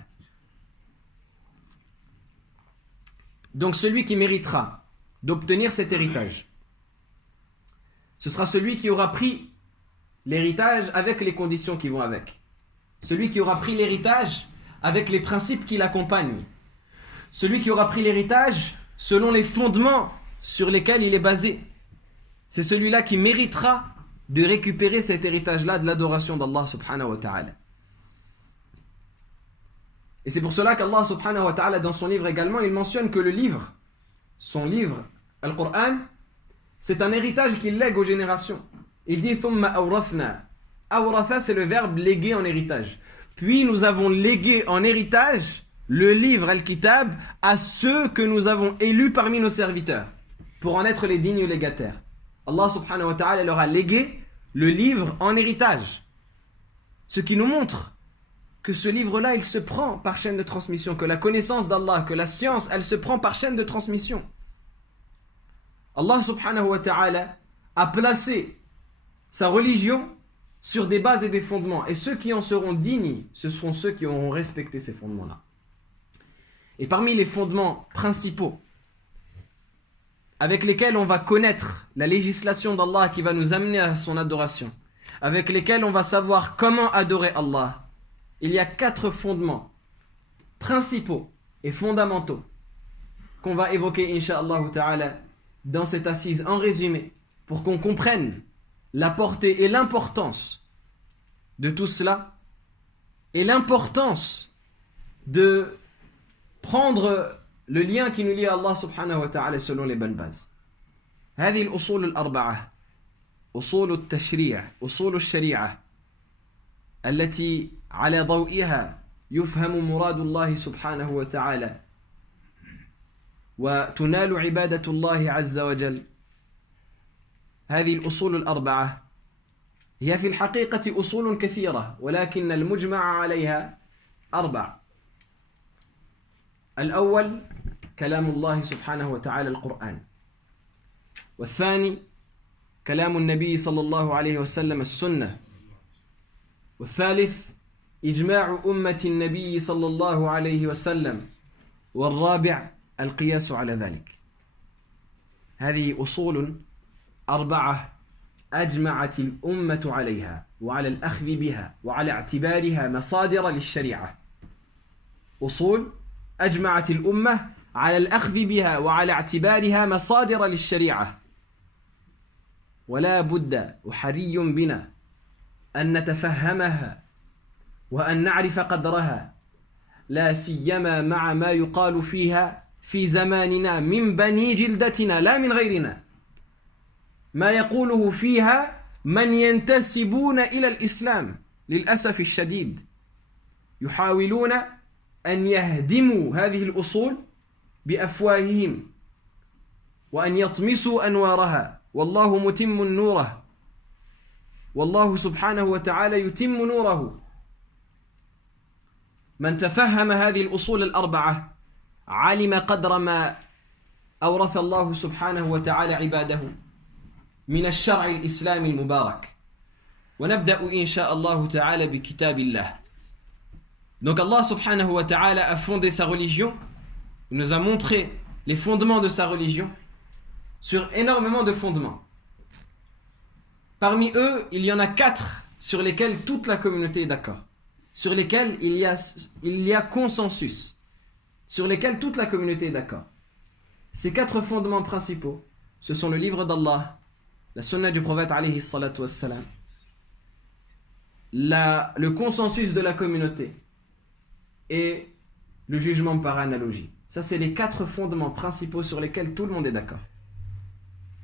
Donc celui qui méritera d'obtenir cet héritage, ce sera celui qui aura pris l'héritage avec les conditions qui vont avec. Celui qui aura pris l'héritage avec les principes qui l'accompagnent. Celui qui aura pris l'héritage selon les fondements sur lesquels il est basé. C'est celui-là qui méritera de récupérer cet héritage-là de l'adoration d'Allah subhanahu wa ta'ala. Et c'est pour cela qu'Allah subhanahu wa ta'ala dans son livre également, il mentionne que le livre, son livre, Al-Qur'an, c'est un héritage qu'il lègue aux générations. Il dit thumma awrathna. Awratha, c'est le verbe léguer en héritage. Puis nous avons légué en héritage le livre Al-Kitab à ceux que nous avons élus parmi nos serviteurs pour en être les dignes légataires. Allah subhanahu wa ta'ala leur a légué le livre en héritage. Ce qui nous montre que ce livre-là, il se prend par chaîne de transmission, que la connaissance d'Allah, que la science, elle se prend par chaîne de transmission. Allah subhanahu wa ta'ala a placé sa religion sur des bases et des fondements. Et ceux qui en seront dignes, ce seront ceux qui auront respecté ces fondements-là. Et parmi les fondements principaux avec lesquels on va connaître la législation d'Allah qui va nous amener à son adoration, avec lesquels on va savoir comment adorer Allah, il y a 4 fondements principaux et fondamentaux qu'on va évoquer, Inch'Allah ta'ala, dans cette assise en résumé, pour qu'on comprenne la portée et l'importance de tout cela, et l'importance de prendre le lien qui nous lie à Allah subhanahu wa ta'ala selon les bonnes bases. هذه الأصول الأربعة أصول التشريع أصول الشريعة التي على ضوئها يفهم مراد الله سبحانه وتعالى وتنال عبادة الله عز وجل. هذه الأصول الأربعة هي في الحقيقة أصول كثيرة ولكن المجمع عليها 4. الأول كلام الله سبحانه وتعالى القرآن، والثاني كلام النبي صلى الله عليه وسلم السنة، والثالث إجماع أمة النبي صلى الله عليه وسلم، والرابع القياس على ذلك. هذه أصول 4 أجمعت الأمة عليها وعلى الأخذ بها وعلى اعتبارها مصادر للشريعة. أصول أجمعت الأمة على الأخذ بها وعلى اعتبارها مصادر للشريعة، ولا بد وحري بنا أن نتفهمها وأن نعرف قدرها، لا سيما مع ما يقال فيها في زماننا من بني جلدتنا لا من غيرنا، ما يقوله فيها من ينتسبون إلى الإسلام للأسف الشديد، يحاولون أن يهدموا هذه الأصول بأفواههم وأن يطمسوا أنوارها، والله متم نوره، والله سبحانه وتعالى يتم نوره. من تفهم هذه الأصول 4 علم قدر ما أورث الله سبحانه وتعالى عباده من الشرع الإسلامي المبارك. ونبدأ إن شاء الله تعالى بكتاب الله. Donc Allah subhanahu wa ta'ala a fondé sa religion, il nous a montré les fondements de sa religion sur énormément de fondements. Parmi eux, il y en a 4 sur lesquels toute la communauté est d'accord, sur lesquels il y a consensus, sur lesquels toute la communauté est d'accord. Ces 4 fondements principaux, ce sont le livre d'Allah, la sunna du prophète alayhi salatu wassalam, le consensus de la communauté et le jugement par analogie. Ça, c'est les 4 fondements principaux sur lesquels tout le monde est d'accord.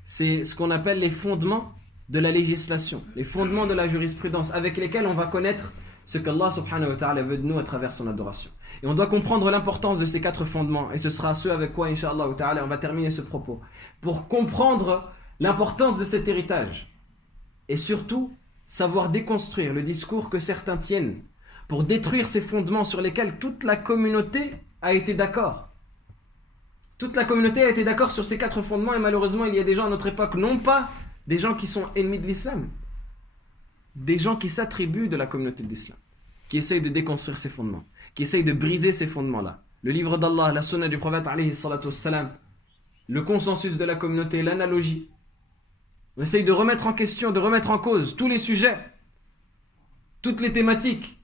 C'est ce qu'on appelle les fondements de la législation, les fondements de la jurisprudence, avec lesquels on va connaître ce qu'Allah subhanahu wa ta'ala veut de nous à travers son adoration. Et on doit comprendre l'importance de ces 4 fondements, et ce sera ce avec quoi, incha'Allah ta'ala, on va terminer ce propos, pour comprendre l'importance de cet héritage, et surtout savoir déconstruire le discours que certains tiennent pour détruire ces fondements sur lesquels toute la communauté a été d'accord. Toute la communauté a été d'accord sur ces 4 fondements, et malheureusement il y a des gens à notre époque, non pas des gens qui sont ennemis de l'islam, des gens qui s'attribuent de la communauté de l'islam, qui essayent de déconstruire ces fondements, qui essayent de briser ces fondements-là. Le livre d'Allah, la sunna du prophète alayhi salatu wassalam, le consensus de la communauté, l'analogie. On essaye de remettre en question, de remettre en cause tous les sujets, toutes les thématiques,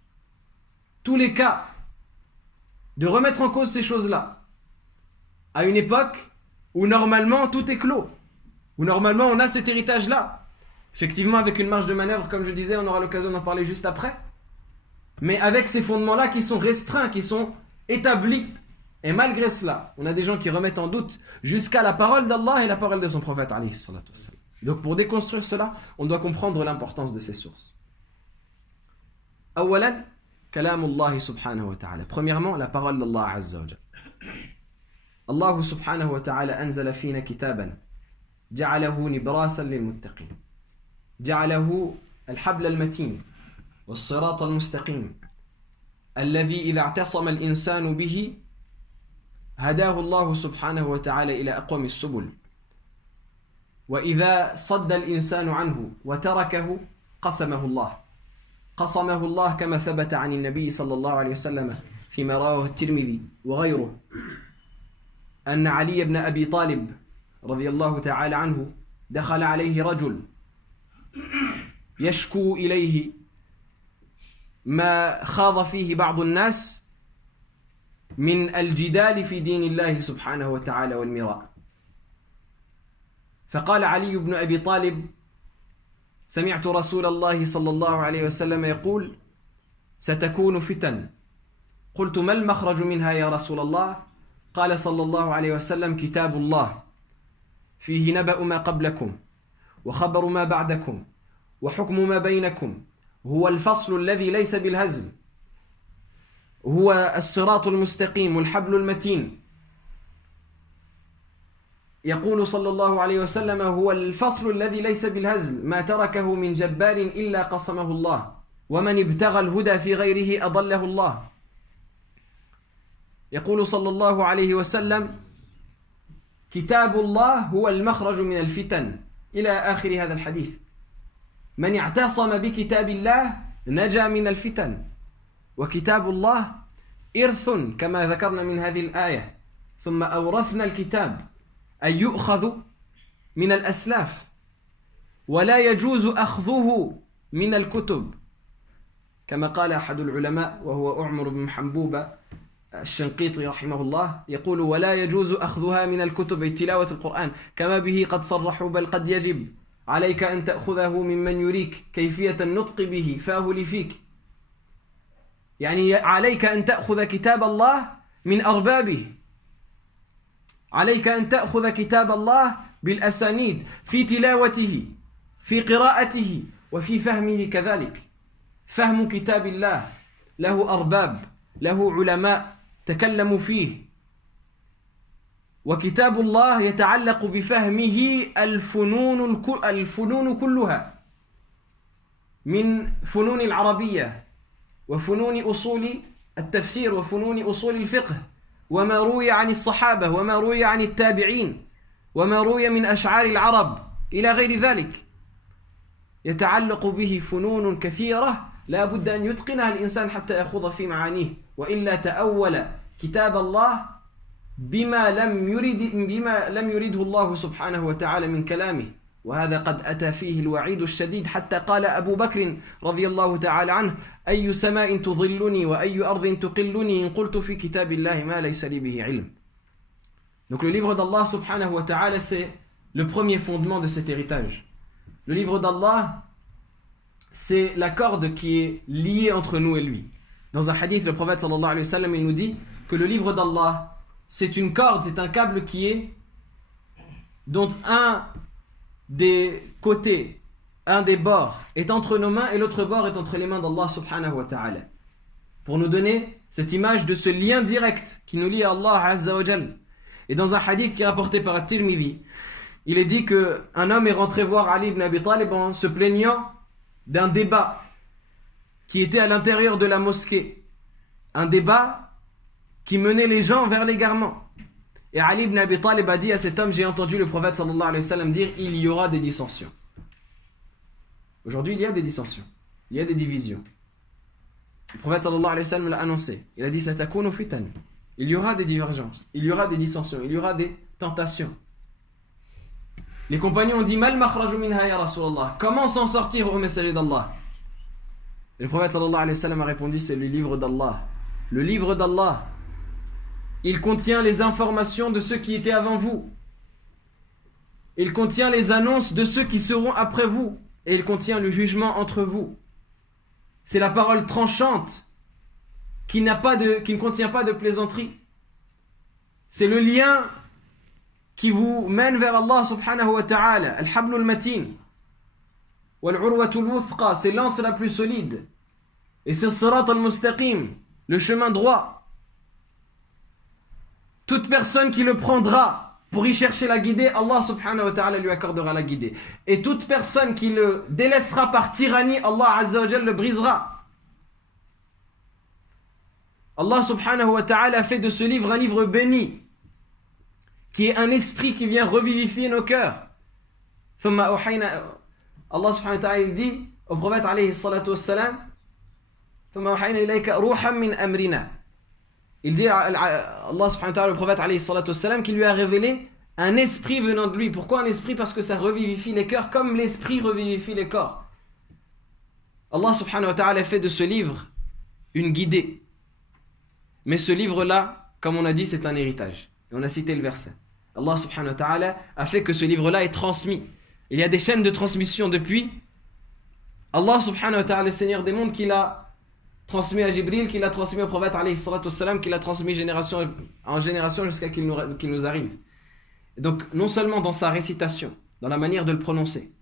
tous les cas, de remettre en cause ces choses-là, à une époque où normalement tout est clos, où normalement on a cet héritage-là. Effectivement, avec une marge de manœuvre, comme je disais, on aura l'occasion d'en parler juste après, mais avec ces fondements-là qui sont restreints, qui sont établis. Et malgré cela, on a des gens qui remettent en doute jusqu'à la parole d'Allah et la parole de son prophète alayhi salatu wassalam. Donc pour déconstruire cela, on doit comprendre l'importance de ces sources. Awalan, kalamullah subhanahu wa ta'ala. Premièrement, la parole d'Allah azza wa jalla. Allah subhanahu wa ta'ala anzala fina kitaban ja'alahu nibrasan lil muttaqin. جعله الحبل المتين والصراط المستقيم الذي إذا اعتصم الإنسان به هداه الله سبحانه وتعالى إلى أقوم السبل وإذا صد الإنسان عنه وتركه قسمه الله كما ثبت عن النبي صلى الله عليه وسلم فيما رواه الترمذي وغيره أن علي بن أبي طالب رضي الله تعالى عنه دخل عليه رجل يشكو إليه ما خاض فيه بعض الناس من الجدال في دين الله سبحانه وتعالى والمراء. فقال علي بن أبي طالب: سمعت رسول الله صلى الله عليه وسلم يقول: ستكون فتن. قلت: ما المخرج منها يا رسول الله؟ قال صلى الله عليه وسلم: كتاب الله فيه نبأ ما قبلكم وخبر ما بعدكم وحكم ما بينكم، هو الفصل الذي ليس بالهزل، هو الصراط المستقيم والحبل المتين. يقول صلى الله عليه وسلم: هو الفصل الذي ليس بالهزل، ما تركه من جبار إلا قصمه الله، ومن ابتغى الهدى في غيره أضله الله. يقول صلى الله عليه وسلم: كتاب الله هو المخرج من الفتن، إلى آخر هذا الحديث. من اعتصم بكتاب الله نجا من الفتن، وكتاب الله إرث كما ذكرنا من هذه الآية. ثم أورثنا الكتاب أن يؤخذ من الأسلاف، ولا يجوز أخذه من الكتب، كما قال أحد العلماء وهو أعمر بن حنبوبة الشنقيطي رحمه الله، يقول: ولا يجوز أخذها من الكتب، أي تلاوة القرآن، كما به قد صرحوا، بل قد يجب عليك أن تأخذه ممن يريك كيفية النطق به فاه لفيك. يعني عليك أن تأخذ كتاب الله من أربابه، عليك أن تأخذ كتاب الله بالأسانيد في تلاوته، في قراءته، وفي فهمه كذلك. فهم كتاب الله له أرباب، له علماء تكلموا فيه، وكتاب الله يتعلق بفهمه الفنون كلها، من فنون العربية وفنون أصول التفسير وفنون أصول الفقه، وما روي عن الصحابة وما روي عن التابعين وما روي من أشعار العرب إلى غير ذلك. يتعلق به فنون كثيرة لا بد أن يتقنها الإنسان حتى يخوض في معانيه، وإلا تأول كتاب الله بما لم يرده الله سبحانه وتعالى من كلامه، وهذا قد أتى فيه الوعيد الشديد، حتى قال أبو بكر رضي الله تعالى عنه: أي سماء تظلني وأي أرض تقلني إن قلت في كتاب الله ما ليس لي به علم. Donc le livre d'Allah subhanahu wa ta'ala, c'est le premier fondement de cet héritage. Le livre d'Allah, c'est la corde qui est liée entre nous et lui. Dans un hadith, le prophète sallallahu alayhi wa sallam, il nous dit que le livre d'Allah, c'est une corde, c'est un câble dont un des côtés, un des bords est entre nos mains et l'autre bord est entre les mains d'Allah subhanahu wa ta'ala. Pour nous donner cette image de ce lien direct qui nous lie à Allah azza wa jal. Et dans un hadith qui est rapporté par At-Tirmidhi, il est dit qu'un homme est rentré voir Ali ibn Abi Talib en se plaignant d'un débat qui était à l'intérieur de la mosquée. Un débat qui menait les gens vers l'égarement. Et Ali ibn Abi Talib a dit à cet homme: j'ai entendu le prophète sallallahu alayhi wa sallam dire: il y aura des dissensions. Aujourd'hui, il y a des dissensions, il y a des divisions. Le prophète sallallahu alayhi wa sallam l'a annoncé. Il a dit: satakunu fitan. Il y aura des divergences, il y aura des dissensions, il y aura des tentations. Les compagnons ont dit: mal makhraju minha ya Rasulallah. Comment s'en sortir au messager d'Allah? Et le prophète sallallahu alayhi wa sallam a répondu: c'est le livre d'Allah. Le livre d'Allah, il contient les informations de ceux qui étaient avant vous. Il contient les annonces de ceux qui seront après vous. Et il contient le jugement entre vous. C'est la parole tranchante qui ne contient pas de plaisanterie. C'est le lien qui vous mène vers Allah subhanahu wa ta'ala. Al-hablu al-matin. Wal-urwatu al-wuthqa. C'est l'anse la plus solide. Et c'est sirat al-mustaqim. Le chemin droit. Toute personne qui le prendra pour y chercher la guidée, Allah subhanahu wa ta'ala lui accordera la guidée. Et toute personne qui le délaissera par tyrannie, Allah azza wa jalla le brisera. Allah subhanahu wa ta'ala fait de ce livre un livre béni, qui est un esprit qui vient revivifier nos cœurs. Allah subhanahu wa ta'ala dit au prophète alayhi salatu wassalam: ثم أوحينا إليك روحا من أمرنا. Il dit Allah subhanahu wa ta'ala, le prophète alayhi salatu wassalam, qui lui a révélé un esprit venant de lui. Pourquoi un esprit? Parce que ça revivifie les cœurs comme l'esprit revivifie les corps. Allah subhanahu wa ta'ala fait de ce livre une guidée. Mais ce livre-là, comme on a dit, c'est un héritage. Et on a cité le verset. Allah subhanahu wa ta'ala a fait que ce livre-là est transmis. Il y a des chaînes de transmission depuis. Allah subhanahu wa ta'ala, le Seigneur des mondes, qui l'a transmis à Jibril, qui l'a transmis au prophète alayhi salatu wassalam, qui l'a transmis génération en génération jusqu'à qu'il nous arrive. Et donc, non seulement dans sa récitation, dans la manière de le prononcer,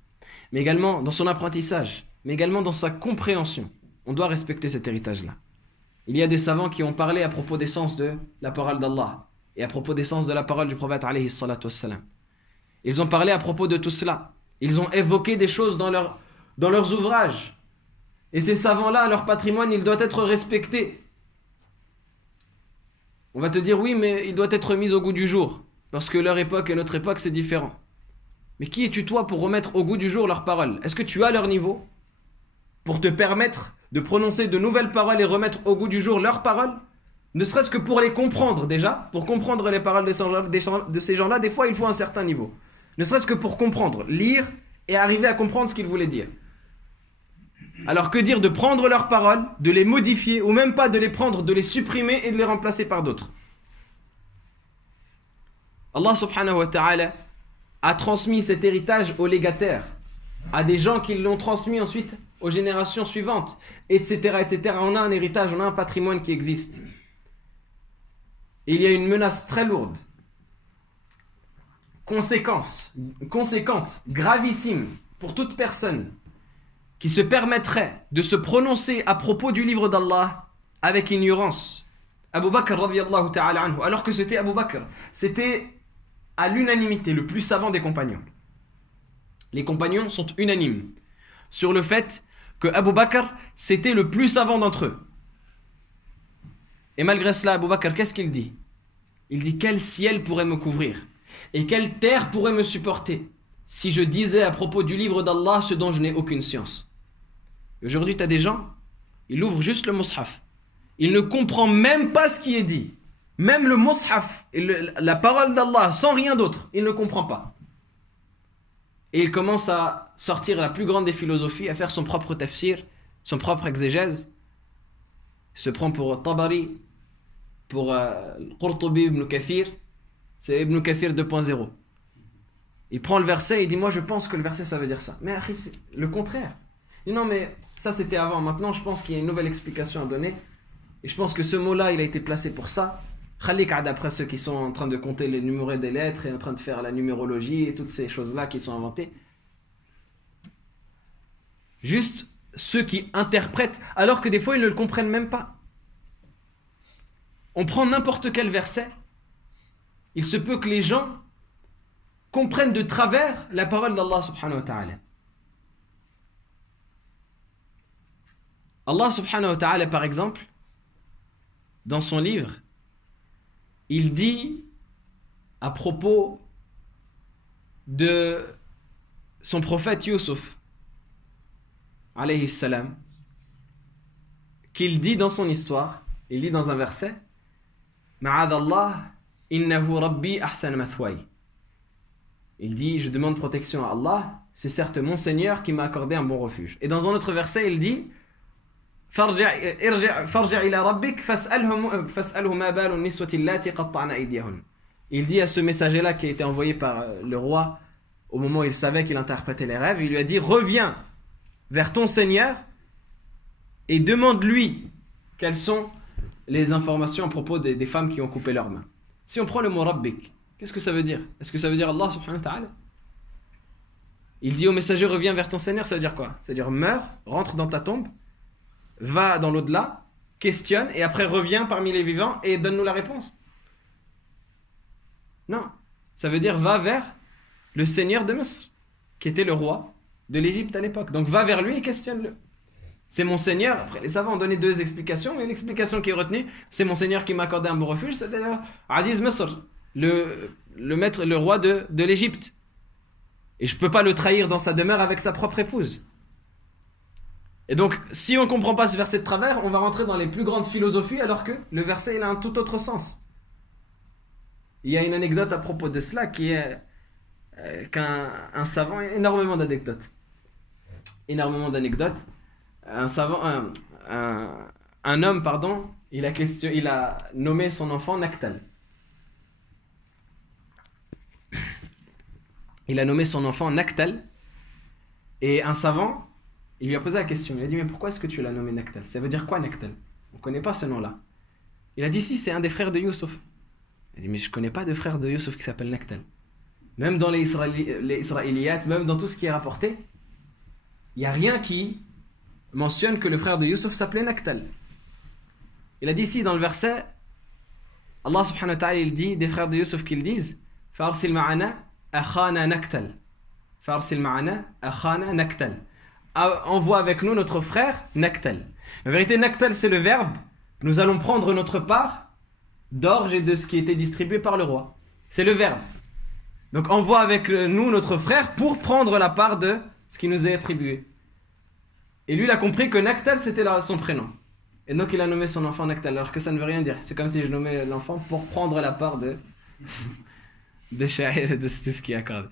mais également dans son apprentissage, mais également dans sa compréhension. On doit respecter cet héritage-là. Il y a des savants qui ont parlé à propos des sens de la parole d'Allah et à propos des sens de la parole du prophète alayhi salatu wassalam. Ils ont parlé à propos de tout cela. Ils ont évoqué des choses dans leurs ouvrages. Et ces savants-là, leur patrimoine, il doit être respecté. On va te dire, oui, mais il doit être mis au goût du jour. Parce que leur époque et notre époque, c'est différent. Mais qui es-tu toi pour remettre au goût du jour leurs paroles? Est-ce que tu as leur niveau pour te permettre de prononcer de nouvelles paroles et remettre au goût du jour leurs paroles? Ne serait-ce que pour les comprendre déjà. Pour comprendre les paroles de ces gens-là, des fois, il faut un certain niveau. Ne serait-ce que pour comprendre, lire et arriver à comprendre ce qu'ils voulaient dire. Alors que dire de prendre leurs paroles, de les modifier, ou même pas de les prendre, de les supprimer et de les remplacer par d'autres. Allah subhanahu wa ta'ala a transmis cet héritage aux légataires, à des gens qui l'ont transmis ensuite aux générations suivantes, etc., etc. On a un héritage, on a un patrimoine qui existe. Et il y a une menace très lourde, conséquente, gravissime, pour toute personne qui se permettrait de se prononcer à propos du livre d'Allah avec ignorance. Abu Bakr radiyallahu ta'ala anhu, alors que c'était Abu Bakr, c'était à l'unanimité le plus savant des compagnons. Les compagnons sont unanimes sur le fait que Abu Bakr c'était le plus savant d'entre eux. Et malgré cela, Abu Bakr, qu'est-ce qu'il dit? Il dit: quel ciel pourrait me couvrir et quelle terre pourrait me supporter si je disais à propos du livre d'Allah ce dont je n'ai aucune science. Aujourd'hui, tu as des gens, ils ouvrent juste le mushaf. Il ne comprend même pas ce qui est dit. Même le mushaf, la parole d'Allah, sans rien d'autre, il ne comprend pas. Et il commence à sortir la plus grande des philosophies, à faire son propre tafsir, son propre exégèse. Il se prend pour Tabari, pour Qurtubi, Ibn Kathir. C'est Ibn Kathir 2.0. Il prend le verset et il dit: moi je pense que le verset ça veut dire ça. Mais c'est le contraire. Il dit: non mais ça c'était avant, maintenant je pense qu'il y a une nouvelle explication à donner. Et je pense que ce mot-là il a été placé pour ça. Khalik d'après ceux qui sont en train de compter les numéros des lettres et en train de faire la numérologie et toutes ces choses-là qui sont inventées. Juste ceux qui interprètent, alors que des fois ils ne le comprennent même pas. On prend n'importe quel verset, il se peut que les gens comprennent de travers la parole d'Allah subhanahu wa ta'ala. Allah subhanahu wa ta'ala, par exemple, dans son livre, il dit à propos de son prophète Yusuf, alayhi salam, qu'il dit dans son histoire, il dit dans un verset: Ma'adallah, innahu rabbi ahsan mathway. Il dit: je demande protection à Allah, c'est certes mon Seigneur qui m'a accordé un bon refuge. Et dans un autre verset, il dit: il dit à ce messager-là qui a été envoyé par le roi au moment où il savait qu'il interprétait les rêves, il lui a dit: reviens vers ton Seigneur et demande-lui quelles sont les informations à propos des femmes qui ont coupé leurs mains. Si on prend le mot rabbik, qu'est-ce que ça veut dire? Est-ce que ça veut dire Allah subhanahu wa ta'ala? Il dit au messager: reviens vers ton Seigneur, ça veut dire quoi? Ça veut dire meurs, rentre dans ta tombe, va dans l'au-delà, questionne et après reviens parmi les vivants et donne-nous la réponse. Non, ça veut dire va vers le Seigneur de Misr, qui était le roi de l'Égypte à l'époque. Donc va vers lui et questionne-le. C'est mon Seigneur. Après, les savants ont donné deux explications, mais l'explication qui est retenue, c'est mon Seigneur qui m'a accordé un bon refuge, c'est-à-dire Aziz Misr, le maître, le roi de l'Égypte. Et je ne peux pas le trahir dans sa demeure avec sa propre épouse. Et donc, si on ne comprend pas ce verset de travers, on va rentrer dans les plus grandes philosophies alors que le verset il a un tout autre sens. Il y a une anecdote à propos de cela qui est qu'un savant, énormément d'anecdotes. Un savant, un homme, pardon, il a nommé son enfant Naktal. Il a nommé son enfant Naktal. Et un savant, il lui a posé la question. Il a dit, mais pourquoi est-ce que tu l'as nommé Naktal? Ça veut dire quoi Naktal? On ne connaît pas ce nom-là. Il a dit, si, c'est un des frères de Youssouf. Il a dit, mais je ne connais pas de frère de Youssouf qui s'appelle Naktal. Même dans les Israéliates, même dans tout ce qui est rapporté, il n'y a rien qui mentionne que le frère de Youssouf s'appelait Naktal. Il a dit ici dans le verset, Allah subhanahu wa ta'ala il dit, des frères de Youssouf qu'ils disent, Farsil ma'ana akhana Naktal. Farsil ma'ana akhana Naktal. Envoie avec nous notre frère Naktal. En vérité, Naktal c'est le verbe, nous allons prendre notre part d'orge et de ce qui était distribué par le roi. C'est le verbe. Donc envoie avec nous notre frère pour prendre la part de ce qui nous est attribué. Et lui il a compris que Naktal c'était son prénom. Et donc il a nommé son enfant Naktal, alors que ça ne veut rien dire. C'est comme si je nommais l'enfant pour prendre la part de sha'ir, de ce qui est accordé.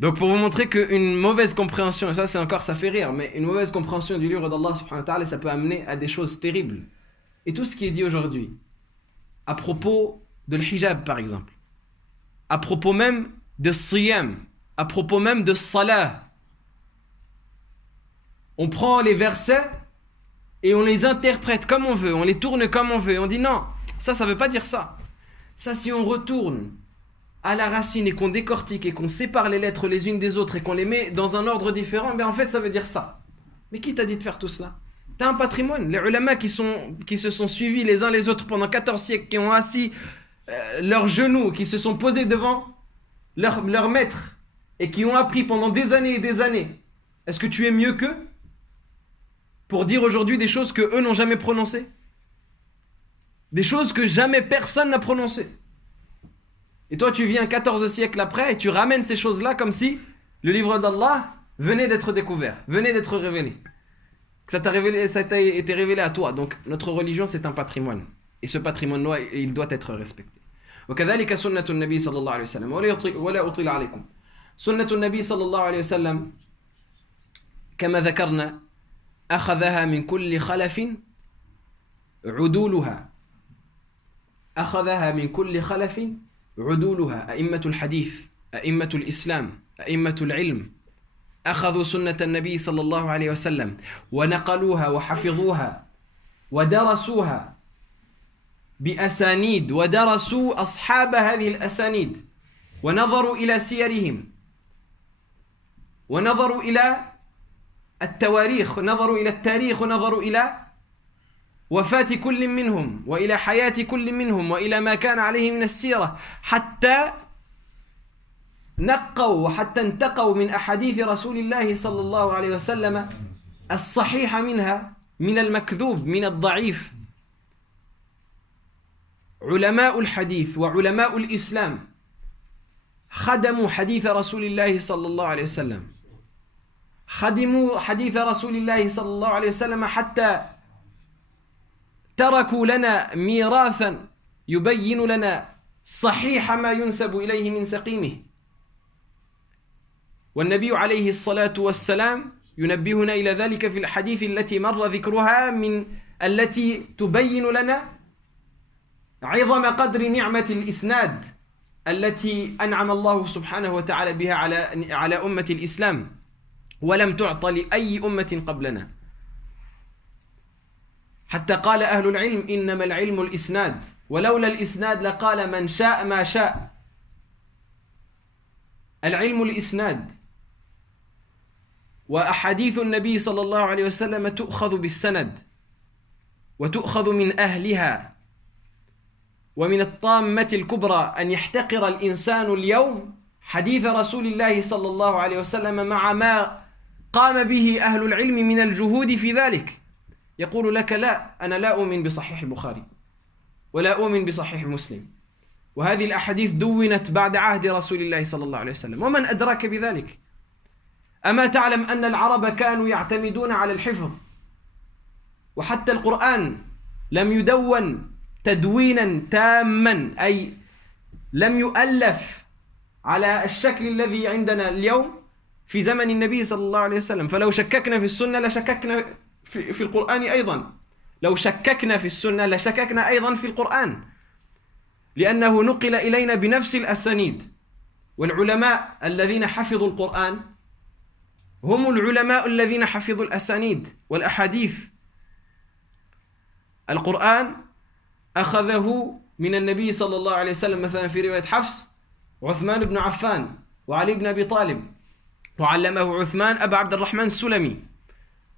Donc pour vous montrer qu'une mauvaise compréhension, et ça fait rire, mais une mauvaise compréhension du livre d'Allah subhanahu wa ta'ala, ça peut amener à des choses terribles. Et tout ce qui est dit aujourd'hui, à propos de l'hijab par exemple, à propos même de siyam, à propos même de salah, on prend les versets et on les interprète comme on veut, on les tourne comme on veut, on dit non, ça veut pas dire ça. Ça, si on retourne à la racine et qu'on décortique et qu'on sépare les lettres les unes des autres et qu'on les met dans un ordre différent, ben en fait ça veut dire ça. Mais qui t'a dit de faire tout cela? T'as un patrimoine. Les ulama qui se sont suivis les uns les autres pendant 14 siècles, qui ont assis leurs genoux, qui se sont posés devant leur maître et qui ont appris pendant des années et des années. Est-ce que tu es mieux qu'eux pour dire aujourd'hui des choses que eux n'ont jamais prononcées? Des choses que jamais personne n'a prononcées. Et toi tu viens 14 siècles après et tu ramènes ces choses-là comme si le livre d'Allah venait d'être découvert, venait d'être révélé. Ça t'a été révélé à toi. Donc notre religion c'est un patrimoine. Et ce patrimoine-là, il doit être respecté. وكذلك سنة النبي صلى الله عليه وسلم ولا أطيل عليكم. سنة النبي صلى الله عليه وسلم كما ذكرنا أخذها من كل خلف عدولها. أخذها من كل خلف عدولها. أئمة الحديث، أئمة الإسلام، أئمة العلم أخذوا سنة النبي صلى الله عليه وسلم ونقلوها وحفظوها ودرسوها بأسانيد ودرسوا أصحاب هذه الأسانيد ونظروا إلى سيرهم ونظروا إلى التواريخ ونظروا إلى التاريخ ونظروا إلى وفاة كل منهم وإلى حياة كل منهم وإلى ما كان عليه من السيرة حتى نقوا وحتى انتقوا من أحاديث رسول الله صلى الله عليه وسلم الصحيح منها من المكذوب من الضعيف. علماء الحديث وعلماء الإسلام خدموا حديث رسول الله صلى الله عليه وسلم، خدموا حديث رسول الله صلى الله عليه وسلم حتى تركوا لنا ميراثا يبين لنا صحيح ما ينسب إليه من سقيمه. والنبي عليه الصلاة والسلام ينبهنا إلى ذلك في الحديث التي مر ذكرها من التي تبين لنا عظم قدر نعمة الإسناد التي أنعم الله سبحانه وتعالى بها على أمة الإسلام ولم تعط لأي أمة قبلنا. حتى قال أهل العلم إنما العلم الإسناد ولولا الإسناد لقال من شاء ما شاء. العلم الإسناد. وأحاديث النبي صلى الله عليه وسلم تؤخذ بالسند وتؤخذ من أهلها. ومن الطامة الكبرى أن يحتقر الإنسان اليوم حديث رسول الله صلى الله عليه وسلم مع ما قام به أهل العلم من الجهود في ذلك. يقول لك لا، أنا لا أؤمن بصحيح البخاري ولا أؤمن بصحيح مسلم، وهذه الأحاديث دونت بعد عهد رسول الله صلى الله عليه وسلم. ومن أدراك بذلك؟ أما تعلم أن العرب كانوا يعتمدون على الحفظ، وحتى القرآن لم يدون تدوينا تاما، أي لم يؤلف على الشكل الذي عندنا اليوم في زمن النبي صلى الله عليه وسلم. فلو شككنا في السنة لشككنا في القرآن أيضا، لو شككنا في السنة لشككنا أيضا في القرآن، لأنه نقل إلينا بنفس الأسانيد. والعلماء الذين حفظوا القرآن هم العلماء الذين حفظوا الأسانيد والأحاديث. القرآن أخذه من النبي صلى الله عليه وسلم، مثلا في رواية حفص عثمان بن عفان وعلي بن أبي طالب، وعلمه عثمان أبا عبد الرحمن السلمي،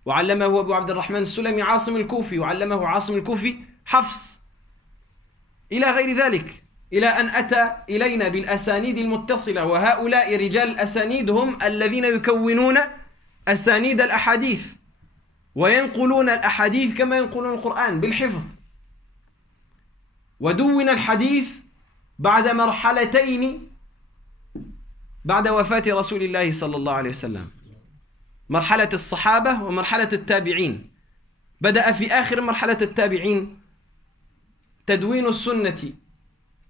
وعلمه أبو عبد الرحمن السلمي عاصم الكوفي، وعلمه عاصم الكوفي حفص، إلى غير ذلك، إلى أن أتى إلينا بالأسانيد المتصلة. وهؤلاء رجال الأسانيد هم الذين يكونون أسانيد الأحاديث، وينقلون الأحاديث كما ينقلون القرآن بالحفظ. ودون الحديث بعد مرحلتين بعد وفاة رسول الله صلى الله عليه وسلم، مرحلة الصحابة ومرحلة التابعين. بدأ في آخر مرحلة التابعين تدوين السنة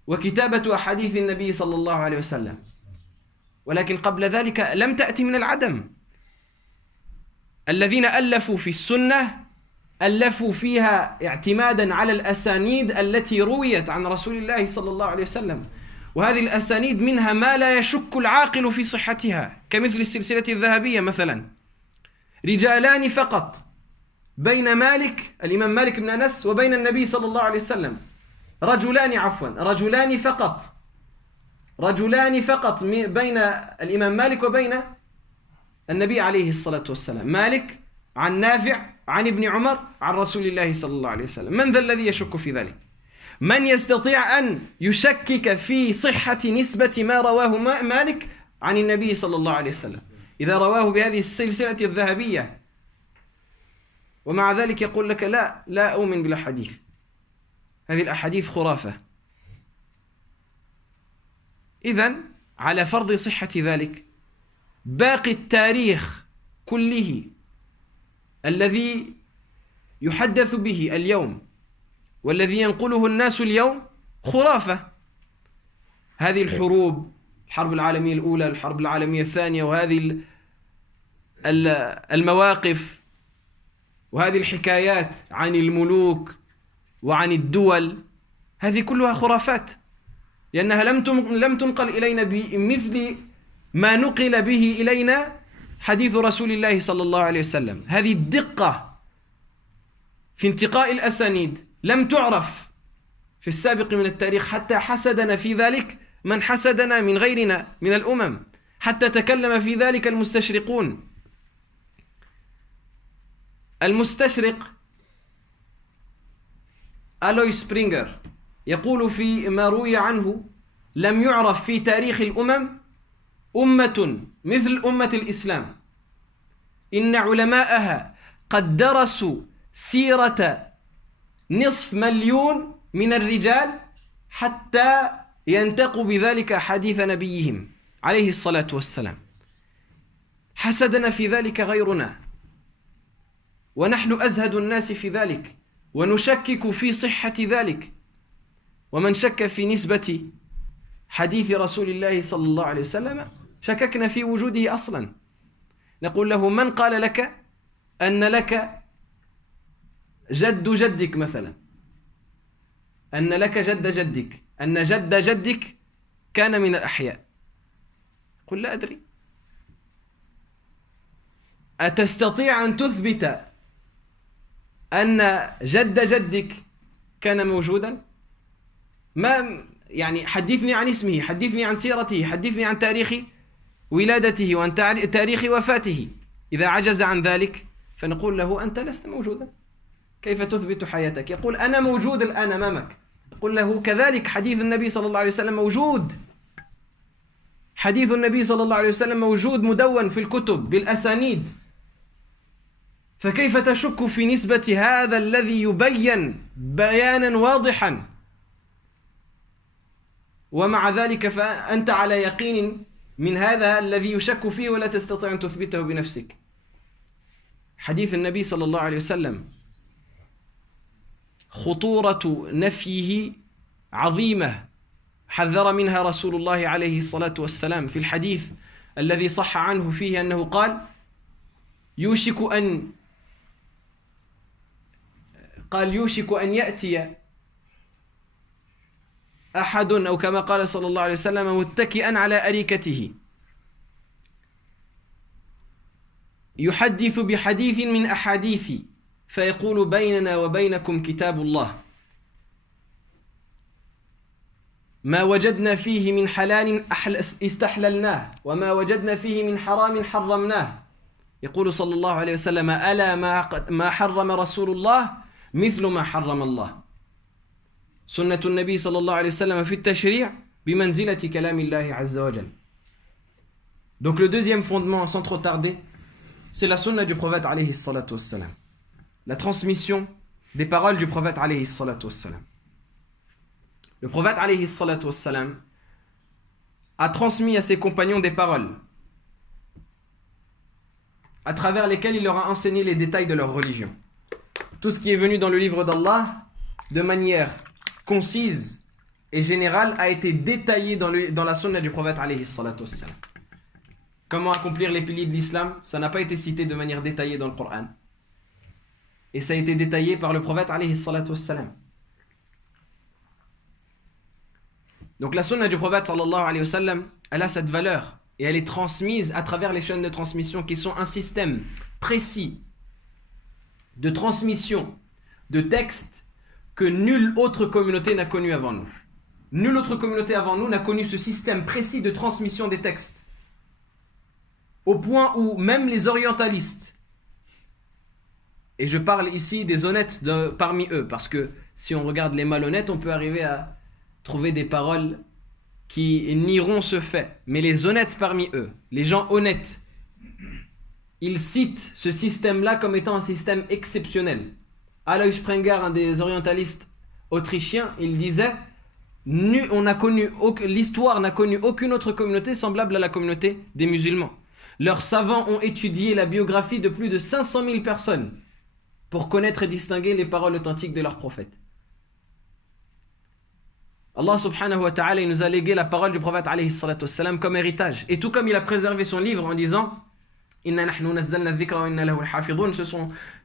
وكتابة أحاديث النبي صلى الله عليه وسلم، ولكن قبل ذلك لم تأتي من العدم. الذين ألفوا في السنة ألفوا فيها اعتمادا على الأسانيد التي رويت عن رسول الله صلى الله عليه وسلم، وهذه الأسانيد منها ما لا يشك العاقل في صحتها، كمثل السلسلة الذهبية مثلا، رجالان فقط بين مالك الإمام مالك بن أنس وبين النبي صلى الله عليه وسلم، رجلان فقط بين الإمام مالك وبين النبي عليه الصلاة والسلام. مالك عن نافع عن ابن عمر عن رسول الله صلى الله عليه وسلم. من ذا الذي يشك في ذلك؟ من يستطيع أن يشكك في صحة نسبة ما رواه مالك عن النبي صلى الله عليه وسلم إذا رواه بهذه السلسلة الذهبية، ومع ذلك يقول لك لا أؤمن بالأحاديث، هذه الأحاديث خرافة. إذن على فرض صحة ذلك، باقي التاريخ كله الذي يحدث به اليوم والذي ينقله الناس اليوم خرافة. هذه الحروب، الحرب العالمية الأولى، الحرب العالمية الثانية، وهذه المواقف وهذه الحكايات عن الملوك وعن الدول، هذه كلها خرافات، لأنها لم تنقل إلينا بمثل ما نقل به إلينا حديث رسول الله صلى الله عليه وسلم. هذه الدقة في انتقاء الأسانيد لم تعرف في السابق من التاريخ، حتى حسدنا في ذلك من حسدنا من غيرنا من الأمم، حتى تكلم في ذلك المستشرقون. المستشرق ألوي سبرينغر يقول في ما روي عنه: لم يعرف في تاريخ الأمم أمة مثل أمة الإسلام، إن علماءها قد درسوا سيرة 500,000 من الرجال حتى ينتقوا بذلك حديث نبيهم عليه الصلاة والسلام. حسدنا في ذلك غيرنا، ونحن أزهد الناس في ذلك، ونشكك في صحة ذلك. ومن شك في نسبة حديث رسول الله صلى الله عليه وسلم شككنا في وجوده أصلا. نقول له: من قال لك أن لك جد جدك مثلا، أن لك جد جدك، أن جد جدك كان من الأحياء؟ قل: لا أدري. أتستطيع أن تثبت أن جد جدك كان موجودا؟ ما يعني حدثني عن اسمه، حدثني عن سيرته، حدثني عن تاريخ ولادته وعن تاريخ وفاته. إذا عجز عن ذلك فنقول له: أنت لست موجودا، كيف تثبت حياتك؟ يقول: أنا موجود الآن أمامك. نقول له: كذلك حديث النبي صلى الله عليه وسلم موجود، حديث النبي صلى الله عليه وسلم موجود مدون في الكتب بالأسانيد، فكيف تشك في نسبة هذا الذي يبين بيانا واضحا؟ ومع ذلك فأنت على يقين من هذا الذي يشك فيه ولا تستطيع أن تثبته بنفسك. حديث النبي صلى الله عليه وسلم خطورة نفيه عظيمة حذر منها رسول الله عليه الصلاة والسلام في الحديث الذي صح عنه فيه أنه قال يوشك أن يأتي أحد أو كما قال صلى الله عليه وسلم متكئا على أريكته يحدث بحديث من أحاديثي فيقول بيننا وبينكم كتاب الله ما وجدنا فيه من حلال استحللناه وما وجدنا فيه من حرام حرمناه. يقول صلى الله عليه وسلم ألا ما حرم رسول الله مثل ما حرم الله. سنة النبي صلى الله عليه وسلم في التشريع بمنزلة كلام الله عز وجل. Donc le deuxième fondement, sans trop tarder, c'est la sunna du prophète alayhi salatu wassalam. La transmission des paroles du prophète alayhi salatu wassalam. Le prophète alayhi salatu wassalam a transmis à ses compagnons des paroles à travers lesquelles il leur a enseigné les détails de leur religion. Tout ce qui est venu dans le livre d'Allah de manière concise et générale a été détaillé dans la sunna du prophète alayhi salatu wassalam. Comment accomplir les piliers de l'islam, ça n'a pas été cité de manière détaillée dans le Coran. Et ça a été détaillé par le prophète alayhi salatu wassalam. Donc la sunna du prophète sallallahu alayhi wa sallam, elle a cette valeur et elle est transmise à travers les chaînes de transmission qui sont un système précis de transmission de textes que nulle autre communauté n'a connu avant nous. Nulle autre communauté avant nous n'a connu ce système précis de transmission des textes. Au point où même les orientalistes, et je parle ici des honnêtes parmi eux, parce que si on regarde les malhonnêtes, on peut arriver à trouver des paroles qui nieront ce fait. Mais les honnêtes parmi eux, les gens honnêtes, ils citent ce système-là comme étant un système exceptionnel. Alois Sprenger, un des orientalistes autrichiens, il disait l'histoire n'a connu aucune autre communauté semblable à la communauté des musulmans. Leurs savants ont étudié la biographie de plus de 500 000 personnes pour connaître et distinguer les paroles authentiques de leurs prophètes. Allah subhanahu wa ta'ala, il nous a légué la parole du prophète alayhi salatu wassalam comme héritage. Et tout comme il a préservé son livre en disant Inna nahnu nazzalna dhikra wa inna lahu al-hafidhun,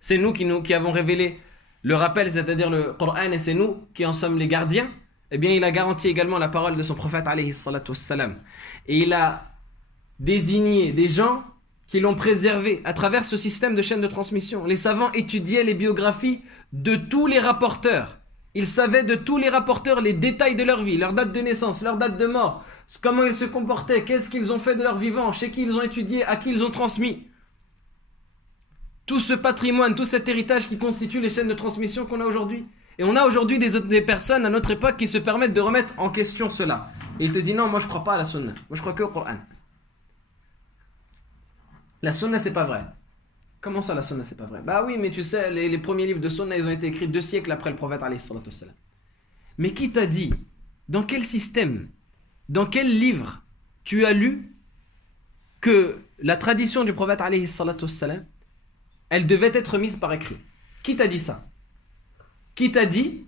c'est nous qui avons révélé le rappel, c'est-à-dire le Coran, et c'est nous qui en sommes les gardiens. Eh bien, il a garanti également la parole de son prophète alayhi salatu wassalam. Et il a désigné des gens qui l'ont préservé à travers ce système de chaîne de transmission. Les savants étudiaient les biographies de tous les rapporteurs. Ils savaient de tous les rapporteurs les détails de leur vie, leur date de naissance, leur date de mort, comment ils se comportaient, qu'est-ce qu'ils ont fait de leur vivant, chez qui ils ont étudié, à qui ils ont transmis. Tout ce patrimoine, tout cet héritage qui constitue les chaînes de transmission qu'on a aujourd'hui. Et on a aujourd'hui des personnes à notre époque qui se permettent de remettre en question cela. Et ils te disent non, moi je ne crois pas à la sunna, moi je crois que au Coran. La sunna c'est pas vrai. Comment ça la sunna c'est pas vrai? Bah oui, mais tu sais, les premiers livres de sunna ils ont été écrits 2 siècles après le prophète alayhi salatu wassalam. Mais qui t'a dit, dans quel système, dans quel livre tu as lu que la tradition du prophète alayhi salatu wassalam, elle devait être mise par écrit? Qui t'a dit ça? Qui t'a dit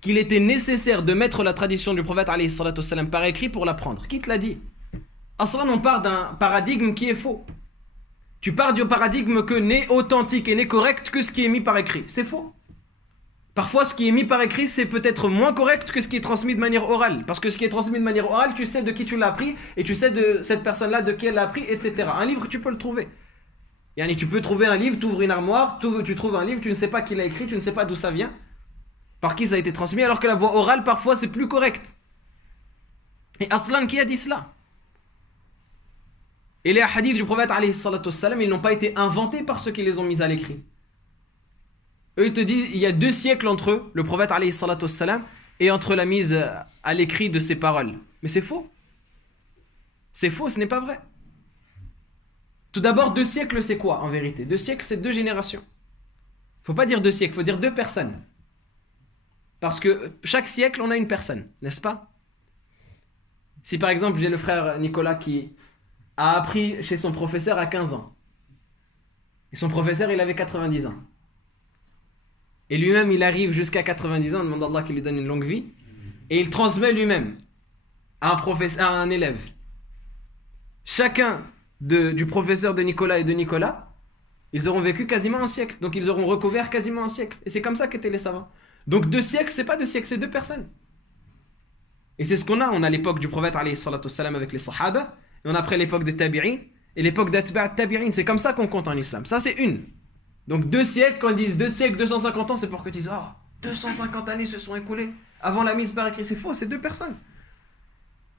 qu'il était nécessaire de mettre la tradition du prophète alayhi salatu wassalam par écrit pour l'apprendre? Qui te l'a dit? Aslan, on part d'un paradigme qui est faux. Tu pars du paradigme que n'est authentique et n'est correct que ce qui est mis par écrit. C'est faux. Parfois, ce qui est mis par écrit, c'est peut-être moins correct que ce qui est transmis de manière orale. Parce que ce qui est transmis de manière orale, tu sais de qui tu l'as appris, et tu sais de cette personne-là de qui elle l'a appris, etc. Un livre, tu peux le trouver. Yani, tu peux trouver un livre, tu ouvres une armoire, tu trouves un livre, tu ne sais pas qui l'a écrit, tu ne sais pas d'où ça vient, par qui ça a été transmis, alors que la voix orale, parfois, c'est plus correct. Et Aslan, qui a dit cela? Et les hadiths du prophète alayhi salatu wassalam, ils n'ont pas été inventés par ceux qui les ont mis à l'écrit. Eux, ils te disent, il y a 2 siècles entre eux, le prophète alayhi salatu wassalam, et entre la mise à l'écrit de ses paroles. Mais c'est faux. C'est faux, ce n'est pas vrai. Tout d'abord, 2 siècles, c'est quoi en vérité? 2 siècles, c'est 2 générations. Il ne faut pas dire 2 siècles, il faut dire 2 personnes. Parce que chaque siècle, on a une personne, n'est-ce pas? Si par exemple, j'ai le frère Nicolas qui a appris chez son professeur à 15 ans. Et son professeur, il avait 90 ans. Et lui-même, il arrive jusqu'à 90 ans, on demande à Allah qu'il lui donne une longue vie. Et il transmet lui-même à un élève. Chacun du professeur de Nicolas et de Nicolas, ils auront vécu quasiment un siècle. Donc ils auront recouvert quasiment un siècle. Et c'est comme ça qu'étaient les savants. Donc 2 siècles, c'est pas 2 siècles, c'est 2 personnes. Et c'est ce qu'on a. On a l'époque du prophète alayhi salatu wassalam avec les sahaba. Et on a après l'époque des tabi'in. Et l'époque d'atba' tabi'in. C'est comme ça qu'on compte en islam. Ça, c'est une. Donc 2 siècles, quand ils disent 2 siècles, 250 ans, c'est pour que tu dises, oh, 250 années se sont écoulées avant la mise par écrit. C'est faux, c'est 2 personnes.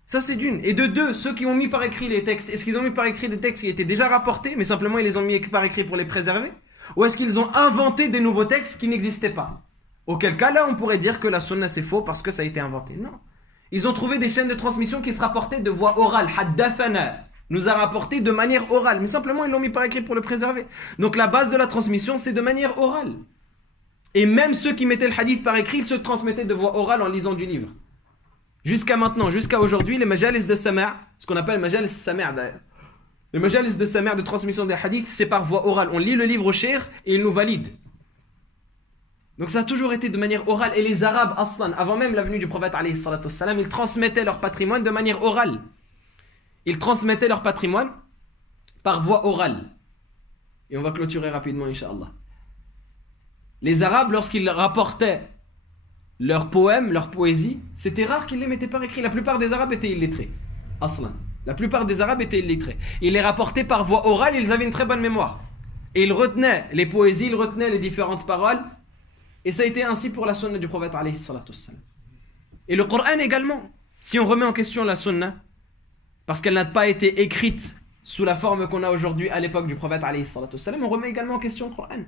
Ça, c'est d'une. Et de 2, ceux qui ont mis par écrit les textes, est-ce qu'ils ont mis par écrit des textes qui étaient déjà rapportés, mais simplement ils les ont mis par écrit pour les préserver? Ou est-ce qu'ils ont inventé des nouveaux textes qui n'existaient pas? Auquel cas, là, on pourrait dire que la sunna, c'est faux parce que ça a été inventé. Non. Ils ont trouvé des chaînes de transmission qui se rapportaient de voix orale. Haddathana nous a rapporté de manière orale. Mais simplement, ils l'ont mis par écrit pour le préserver. Donc, la base de la transmission, c'est de manière orale. Et même ceux qui mettaient le hadith par écrit, ils se transmettaient de voix orale en lisant du livre. Jusqu'à maintenant, jusqu'à aujourd'hui, les majalis de Sama', ce qu'on appelle majalis Sama' d'ailleurs. Les majalis de Sama' de transmission des hadiths, c'est par voie orale. On lit le livre au cheikh et il nous valide. Donc ça a toujours été de manière orale. Et les Arabes, aslan, avant même la venue du prophète, alayhi salatu wassalam, ils transmettaient leur patrimoine de manière orale. Ils transmettaient leur patrimoine par voie orale. Et on va clôturer rapidement, Inch'Allah. Les Arabes, lorsqu'ils rapportaient leurs poèmes, leurs poésies, c'était rare qu'ils les mettaient par écrit. La plupart des Arabes étaient illettrés. Aslan. La plupart des Arabes étaient illettrés. Ils les rapportaient par voie orale, ils avaient une très bonne mémoire. Et ils retenaient les poésies, ils retenaient les différentes paroles. Et ça a été ainsi pour la sunna du prophète alayhi salatu wassalam. Et le Coran également. Si on remet en question la sunna, parce qu'elle n'a pas été écrite sous la forme qu'on a aujourd'hui à l'époque du prophète alayhi salatu wassalam, on remet également en question le Coran.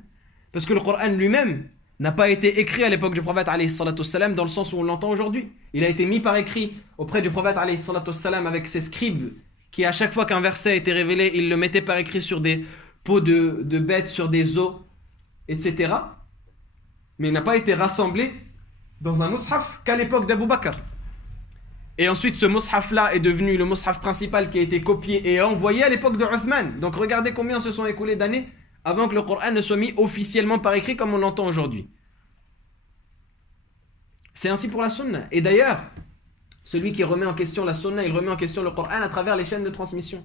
Parce que le Coran lui-même n'a pas été écrit à l'époque du prophète alayhi salatu wassalam dans le sens où on l'entend aujourd'hui. Il a été mis par écrit auprès du prophète alayhi salatu wassalam avec ses scribes qui à chaque fois qu'un verset a été révélé, ils le mettaient par écrit sur des peaux de bêtes, sur des os, etc. Mais il n'a pas été rassemblé dans un mushaf qu'à l'époque d'Abu Bakr. Et ensuite ce mushaf-là est devenu le mushaf principal qui a été copié et envoyé à l'époque de Uthman. Donc regardez combien se sont écoulés d'années avant que le Coran ne soit mis officiellement par écrit comme on l'entend aujourd'hui. C'est ainsi pour la sunna. Et d'ailleurs, celui qui remet en question la sunna, il remet en question le Coran à travers les chaînes de transmission.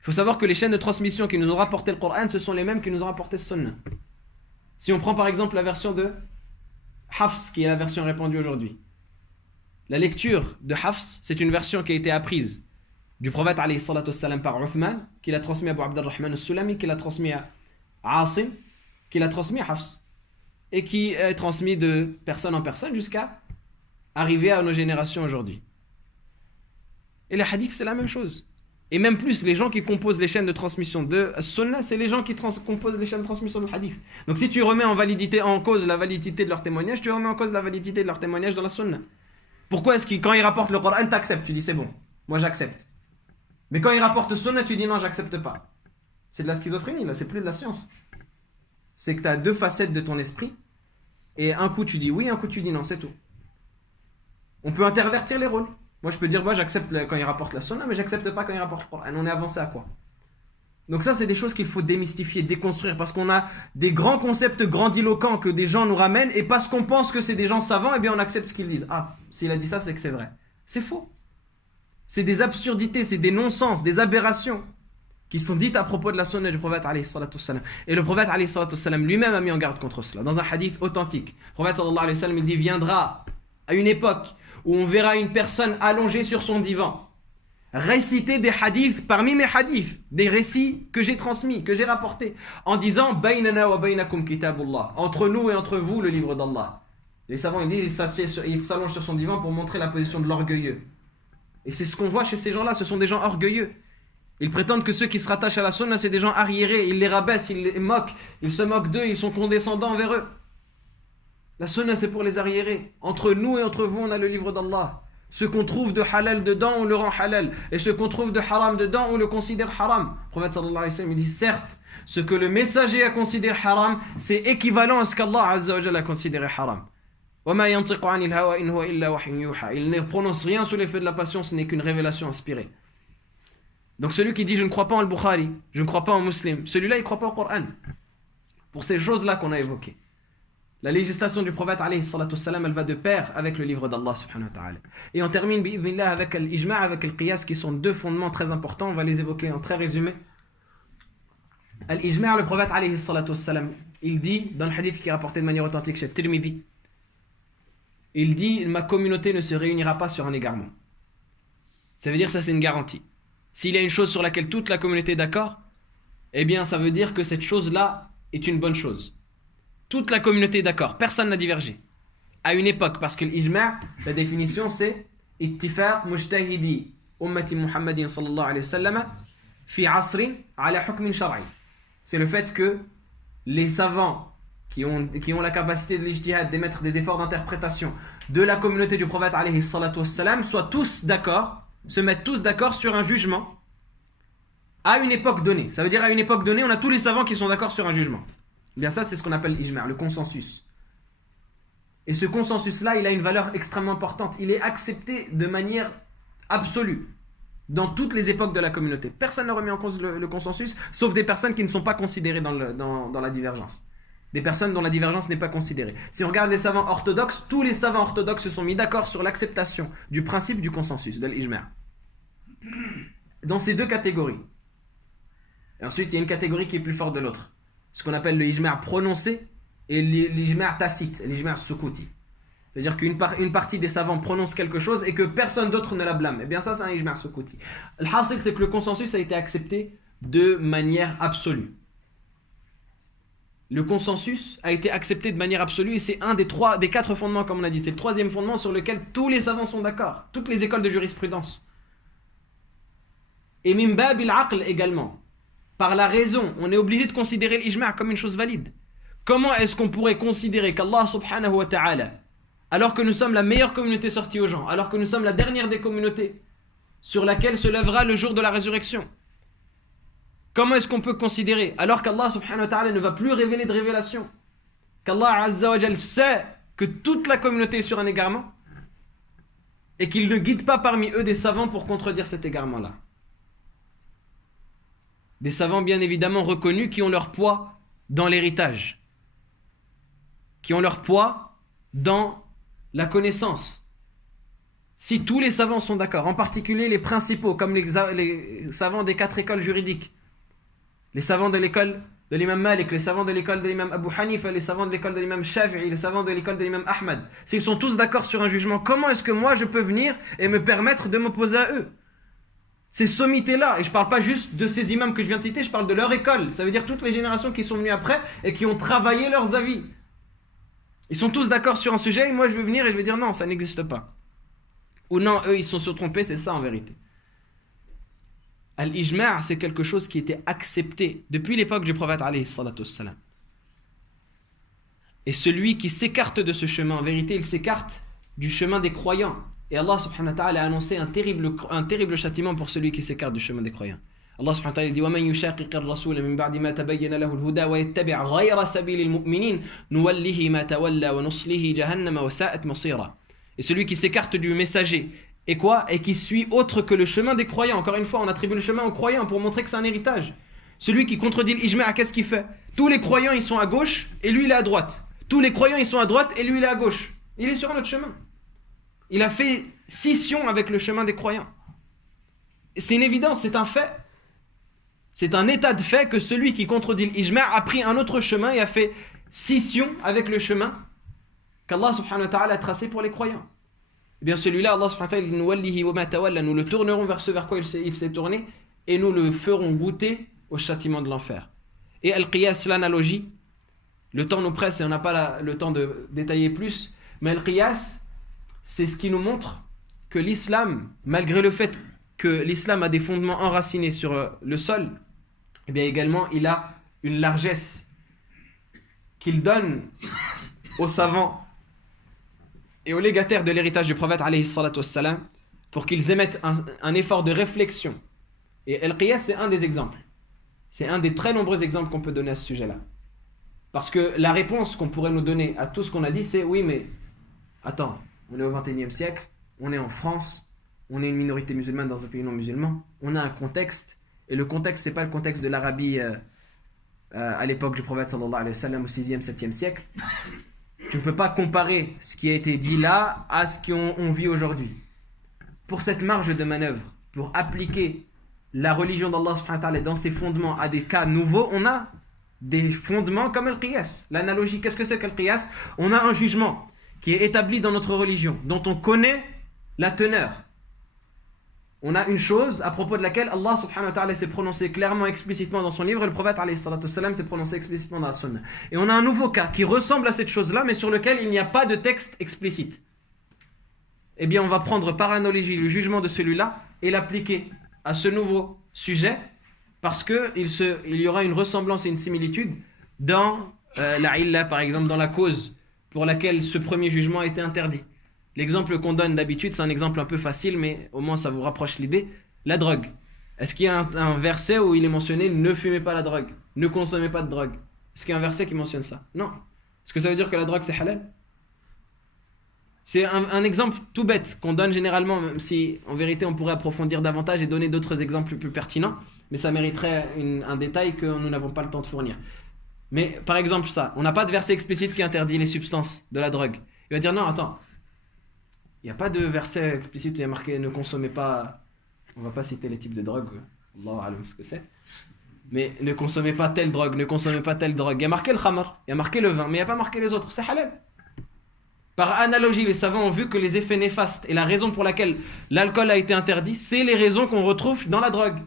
Il faut savoir que les chaînes de transmission qui nous ont rapporté le Coran, ce sont les mêmes qui nous ont rapporté le sunna. Si on prend par exemple la version de Hafs, qui est la version répandue aujourd'hui. La lecture de Hafs, c'est une version qui a été apprise du prophète alayhi salatu wassalam par Uthman, qui l'a transmis à Abu Abdurrahman al-Sulami, qui l'a transmis à Asim, qui l'a transmis à Hafs, et qui est transmis de personne en personne jusqu'à arriver à nos générations aujourd'hui. Et les hadiths, c'est la même chose. Et même plus, les gens qui composent les chaînes de transmission de Sunna, c'est les gens qui composent les chaînes de transmission de hadith. Donc si tu remets en cause la validité de leur témoignage, tu remets en cause la validité de leur témoignage dans la Sunna. Pourquoi est-ce que quand ils rapportent le Coran, tu acceptes? Tu dis c'est bon, moi j'accepte. Mais quand ils rapportent Sunna, tu dis non, j'accepte pas. C'est de la schizophrénie, là, c'est plus de la science. C'est que tu as 2 facettes de ton esprit, et un coup tu dis oui, un coup tu dis non, c'est tout. On peut intervertir les rôles. Moi je peux dire, moi j'accepte quand il rapporte la sunna, mais j'accepte pas quand il rapporte le Coran. On est avancé à quoi? Donc ça c'est des choses qu'il faut démystifier, déconstruire, parce qu'on a des grands concepts grandiloquents que des gens nous ramènent, et parce qu'on pense que c'est des gens savants, et bien on accepte ce qu'ils disent. Ah, s'il a dit ça, c'est que c'est vrai. C'est faux. C'est des absurdités, c'est des non-sens, des aberrations qui sont dites à propos de la sunna du prophète alayhi salatu wassalam. Et le prophète alayhi salatu wassalam lui-même a mis en garde contre cela. Dans un hadith authentique, le prophète sallallahu alayhi wa sallam, il dit, viendra à une époque où on verra une personne allongée sur son divan, réciter des hadiths parmi mes hadiths, des récits que j'ai transmis, que j'ai rapportés, en disant baynana wa baynakum kitabullah, entre nous et entre vous le livre d'Allah. Les savants ils disent, il s'allonge sur son divan pour montrer la position de l'orgueilleux. Et c'est ce qu'on voit chez ces gens-là, ce sont des gens orgueilleux. Ils prétendent que ceux qui se rattachent à la sunna, c'est des gens arriérés, ils les rabaissent, ils les moquent, ils se moquent d'eux, ils sont condescendants envers eux. La sunna, c'est pour les arriérés. Entre nous et entre vous, on a le livre d'Allah. Ce qu'on trouve de halal dedans, on le rend halal. Et ce qu'on trouve de haram dedans, on le considère haram. Le prophète sallallahu alayhi wa sallam, il dit, certes, ce que le messager a considéré haram, c'est équivalent à ce qu'Allah azza wa jalla a considéré haram. Il ne prononce rien sous l'effet de la passion, ce n'est qu'une révélation inspirée. Donc celui qui dit je ne crois pas en Al-Bukhari, je ne crois pas en Muslim, celui-là il ne croit pas au Coran. Pour ces choses-là qu'on a évoquées. La législation du prophète alayhi salatu wassalam, elle va de pair avec le livre d'Allah subhanahu wa ta'ala. Et on termine bi'idhnillah avec l'ijma', avec le qiyas, qui sont deux fondements très importants. On va les évoquer en très résumé. L'ijma', le prophète alayhi salatu wassalam, il dit dans le hadith qui est rapporté de manière authentique chez Tirmidhi, il dit ma communauté ne se réunira pas sur un égarement. Ça veut dire ça c'est une garantie. S'il y a une chose sur laquelle toute la communauté est d'accord, eh bien ça veut dire que cette chose-là est une bonne chose. Toute la communauté est d'accord, personne n'a divergé. À une époque, parce que l'ijma', la définition c'est ittifaq mujtahidi ummati Muhammadin sallallahu alayhi wa sallam fi asrin ala hukmin shar'i. C'est le fait que les savants qui ont la capacité de l'ijtihad, d'émettre des efforts d'interprétation de la communauté du prophète alayhi salatu wassalam, soient tous d'accord, se mettent tous d'accord sur un jugement à une époque donnée. Ça veut dire à une époque donnée, on a tous les savants qui sont d'accord sur un jugement. Eh bien ça, c'est ce qu'on appelle l'ijma', le consensus. Et ce consensus-là, il a une valeur extrêmement importante. Il est accepté de manière absolue dans toutes les époques de la communauté. Personne n'a remis en cause le consensus, sauf des personnes qui ne sont pas considérées dans la divergence. Des personnes dont la divergence n'est pas considérée. Si on regarde les savants orthodoxes, tous les savants orthodoxes se sont mis d'accord sur l'acceptation du principe du consensus, de l'ijma'. Dans ces deux catégories. Et ensuite, il y a une catégorie qui est plus forte de l'autre. Ce qu'on appelle le ijma' prononcé et l'ijma' tacite, l'ijma' sukuti. C'est-à-dire qu'une partie des savants prononce quelque chose et que personne d'autre ne la blâme. Eh bien ça, c'est un ijma' sukuti. Le hasil, c'est que le consensus a été accepté de manière absolue. Le consensus a été accepté de manière absolue et c'est un des 4 fondements, comme on a dit. C'est le 3e fondement sur lequel tous les savants sont d'accord. Toutes les écoles de jurisprudence. Et min bab al-aql également. Par la raison, on est obligé de considérer l'ijma' comme une chose valide. Comment est-ce qu'on pourrait considérer qu'Allah subhanahu wa ta'ala, alors que nous sommes la meilleure communauté sortie aux gens, alors que nous sommes la dernière des communautés sur laquelle se lèvera le jour de la résurrection, comment est-ce qu'on peut considérer, alors qu'Allah subhanahu wa ta'ala ne va plus révéler de révélation, qu'Allah azza wa jal sait que toute la communauté est sur un égarement et qu'il ne guide pas parmi eux des savants pour contredire cet égarement-là. Des savants bien évidemment reconnus qui ont leur poids dans l'héritage, qui ont leur poids dans la connaissance. Si tous les savants sont d'accord, en particulier les principaux, comme les savants des 4 écoles juridiques, les savants de l'école de l'imam Malik, les savants de l'école de l'imam Abu Hanifa, les savants de l'école de l'imam Shafi'i, les savants de l'école de l'imam Ahmad, s'ils sont tous d'accord sur un jugement, comment est-ce que moi je peux venir et me permettre de m'opposer à eux? Ces sommités-là, et je ne parle pas juste de ces imams que je viens de citer, je parle de leur école, ça veut dire toutes les générations qui sont venues après et qui ont travaillé leurs avis. Ils sont tous d'accord sur un sujet et moi je vais venir et je vais dire non, ça n'existe pas. Ou non, eux ils se sont trompés, c'est ça en vérité. Al-ijma' c'est quelque chose qui était accepté depuis l'époque du prophète alayhi salatu wassalam. Et celui qui s'écarte de ce chemin, en vérité il s'écarte du chemin des croyants. Et Allah subhanahu wa ta'ala a annoncé un terrible châtiment pour celui qui s'écarte du chemin des croyants. Allah subhanahu wa ta'ala dit وَمَنْ يُشَاقِقِ الرَّسُولَ مِنْ بَعْدِ مَا تَبَيَّنَ لَهُ الْهُدَى وَيَتَّبِعْ غَيْرَ سَبِيلِ الْمُؤْمِنِينَ نُوَلِّهِ مَا تَوَلَّى وَنُصْلِهِ جَهَنَّمَ وَسَاءَتْ مَصِيرًا. Et celui qui s'écarte du messager, et quoi? Et qui suit autre que le chemin des croyants. Encore une fois, on attribue le chemin aux croyants pour montrer que c'est un héritage. Celui qui contredit l'ijma', qu'est-ce qu'il fait? Tous les croyants ils sont à gauche et lui il est à droite. Tous les croyants ils sont à droite et lui il est à gauche. Il est sur un autre chemin. Il a fait scission avec le chemin des croyants. C'est une évidence, c'est un fait. C'est un état de fait que celui qui contredit l'ijma' a pris un autre chemin et a fait scission avec le chemin qu'Allah subhanahu wa ta'ala a tracé pour les croyants. Eh bien celui-là, Allah subhanahu wa ta'ala, nous le tournerons vers ce vers quoi il s'est tourné et nous le ferons goûter au châtiment de l'enfer. Et al-qiyas, l'analogie, le temps nous presse et on n'a pas le temps de détailler plus, mais al-qiyas, c'est ce qui nous montre que l'islam, malgré le fait que l'islam a des fondements enracinés sur le sol, eh bien également il a une largesse qu'il donne aux savants et aux légataires de l'héritage du prophète alayhi salatu wassalam pour qu'ils émettent un effort de réflexion. Et al-qiyas c'est un des exemples. C'est un des très nombreux exemples qu'on peut donner à ce sujet-là. Parce que la réponse qu'on pourrait nous donner à tout ce qu'on a dit, c'est oui mais attends, on est au XXIe siècle, on est en France, on est une minorité musulmane dans un pays non musulman, on a un contexte, et le contexte, c'est pas le contexte de l'Arabie à l'époque du prophète sallallahu alayhi wa sallam au 6e, 7e siècle. Tu ne peux pas comparer ce qui a été dit là à ce qu'on vit aujourd'hui. Pour cette marge de manœuvre, pour appliquer la religion d'Allah subhanahu wa ta'ala dans ses fondements à des cas nouveaux, on a des fondements comme le qiyas. L'analogie, qu'est-ce que c'est que le qiyas? On a un jugement qui est établi dans notre religion, dont on connaît la teneur. On a une chose à propos de laquelle Allah subhanahu wa ta'ala s'est prononcé clairement, explicitement dans son livre, et le prophète alayhi salatu wassalam s'est prononcé explicitement dans la sunna. Et on a un nouveau cas qui ressemble à cette chose-là, mais sur lequel il n'y a pas de texte explicite. Eh bien, on va prendre par analogie le jugement de celui-là et l'appliquer à ce nouveau sujet, parce qu'il y aura une ressemblance et une similitude dans la illa, par exemple, dans la cause pour laquelle ce premier jugement a été interdit. L'exemple qu'on donne d'habitude, c'est un exemple un peu facile, mais au moins ça vous rapproche l'idée. La drogue. Est-ce qu'il y a un verset où il est mentionné « Ne fumez pas la drogue, ne consommez pas de drogue » Est-ce qu'il y a un verset qui mentionne ça? Non. Est-ce que ça veut dire que la drogue c'est halal? C'est un exemple tout bête qu'on donne généralement, même si en vérité on pourrait approfondir davantage et donner d'autres exemples plus pertinents, mais ça mériterait un détail que nous n'avons pas le temps de fournir. Mais par exemple ça, on n'a pas de verset explicite qui interdit les substances de la drogue. Il va dire non, attends, il n'y a pas de verset explicite où il y a marqué ne consommez pas, on ne va pas citer les types de drogue, Allahu alam ce que c'est, mais ne consommez pas telle drogue, ne consommez pas telle drogue. Il y a marqué le khamr, il y a marqué le vin, mais il n'y a pas marqué les autres, c'est halal. Par analogie, les savants ont vu que les effets néfastes et la raison pour laquelle l'alcool a été interdit, c'est les raisons qu'on retrouve dans la drogue.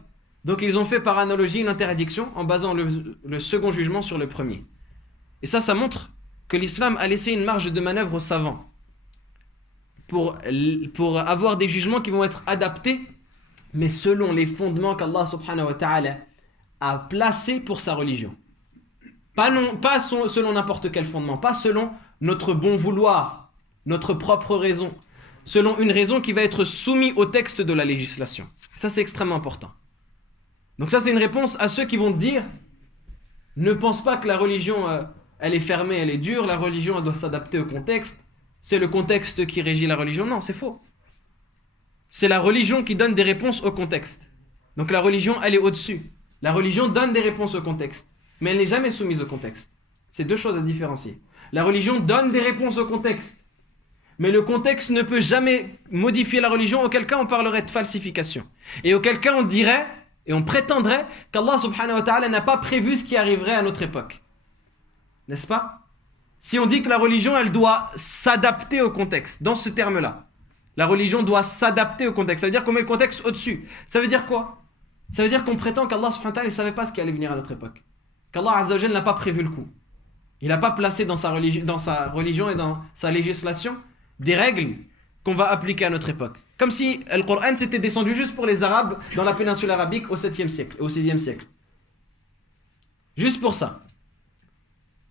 Donc ils ont fait par analogie une interdiction en basant le second jugement sur le premier. Et ça montre que l'islam a laissé une marge de manœuvre aux savants pour avoir des jugements qui vont être adaptés, mais selon les fondements qu'Allah subhanahu wa ta'ala a placés pour sa religion. Pas selon n'importe quel fondement, pas selon notre bon vouloir, notre propre raison, selon une raison qui va être soumise au texte de la législation. Ça, c'est extrêmement important. Donc ça, c'est une réponse à ceux qui vont dire ne pense pas que la religion, elle est fermée, elle est dure, la religion, elle doit s'adapter au contexte, c'est le contexte qui régit la religion. Non, c'est faux. C'est la religion qui donne des réponses au contexte. Donc la religion, elle est au-dessus. La religion donne des réponses au contexte, mais elle n'est jamais soumise au contexte. C'est deux choses à différencier. La religion donne des réponses au contexte, mais le contexte ne peut jamais modifier la religion, auquel cas on parlerait de falsification. Et auquel cas on dirait, et on prétendrait qu'Allah subhanahu wa ta'ala n'a pas prévu ce qui arriverait à notre époque. N'est-ce pas? Si on dit que la religion, elle doit s'adapter au contexte, dans ce terme-là, la religion doit s'adapter au contexte, ça veut dire qu'on met le contexte au-dessus. Ça veut dire quoi? Ça veut dire qu'on prétend qu'Allah subhanahu wa ta'ala ne savait pas ce qui allait venir à notre époque. Qu'Allah azza wa jalla n'a pas prévu le coup. Il n'a pas placé dans sa religion et dans sa législation des règles qu'on va appliquer à notre époque. Comme si le Coran s'était descendu juste pour les Arabes dans la péninsule arabique au 7e siècle, au 6e siècle. Juste pour ça.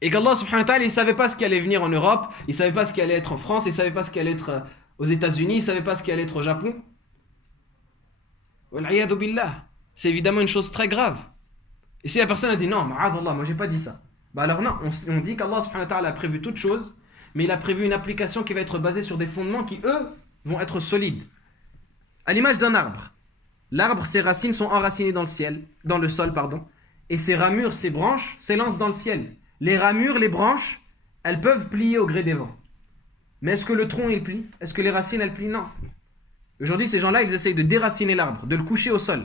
Et qu'Allah subhanahu wa ta'ala, il ne savait pas ce qui allait venir en Europe, il ne savait pas ce qui allait être en France, il ne savait pas ce qui allait être aux États-Unis, il ne savait pas ce qui allait être au Japon. Wal'iyadu billah. C'est évidemment une chose très grave. Et si la personne a dit non, ma'adallah, moi j'ai pas dit ça. Bah alors non, on dit qu'Allah subhanahu wa ta'ala a prévu toute chose, mais il a prévu une application qui va être basée sur des fondements qui, eux, vont être solides. À l'image d'un arbre. L'arbre, ses racines sont enracinées dans le sol, et ses ramures, ses branches s'élancent dans le ciel. Les ramures, les branches, elles peuvent plier au gré des vents. Mais est-ce que le tronc, il plie? Est-ce que les racines, elles plient? Non. Aujourd'hui, ces gens-là, ils essayent de déraciner l'arbre, de le coucher au sol.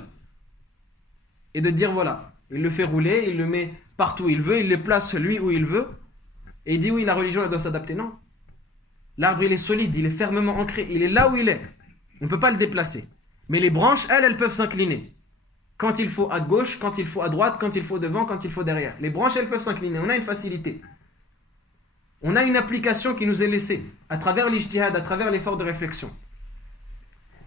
Et de dire, voilà, il le fait rouler, il le met partout où il veut, il le place lui où il veut. Et il dit, oui, la religion, elle doit s'adapter. Non. L'arbre, il est solide, il est fermement ancré, il est là où il est. On ne peut pas le déplacer. Mais les branches, elles peuvent s'incliner. Quand il faut à gauche, quand il faut à droite, quand il faut devant, quand il faut derrière. Les branches, elles peuvent s'incliner. On a une facilité. On a une application qui nous est laissée à travers l'ijtihad, à travers l'effort de réflexion.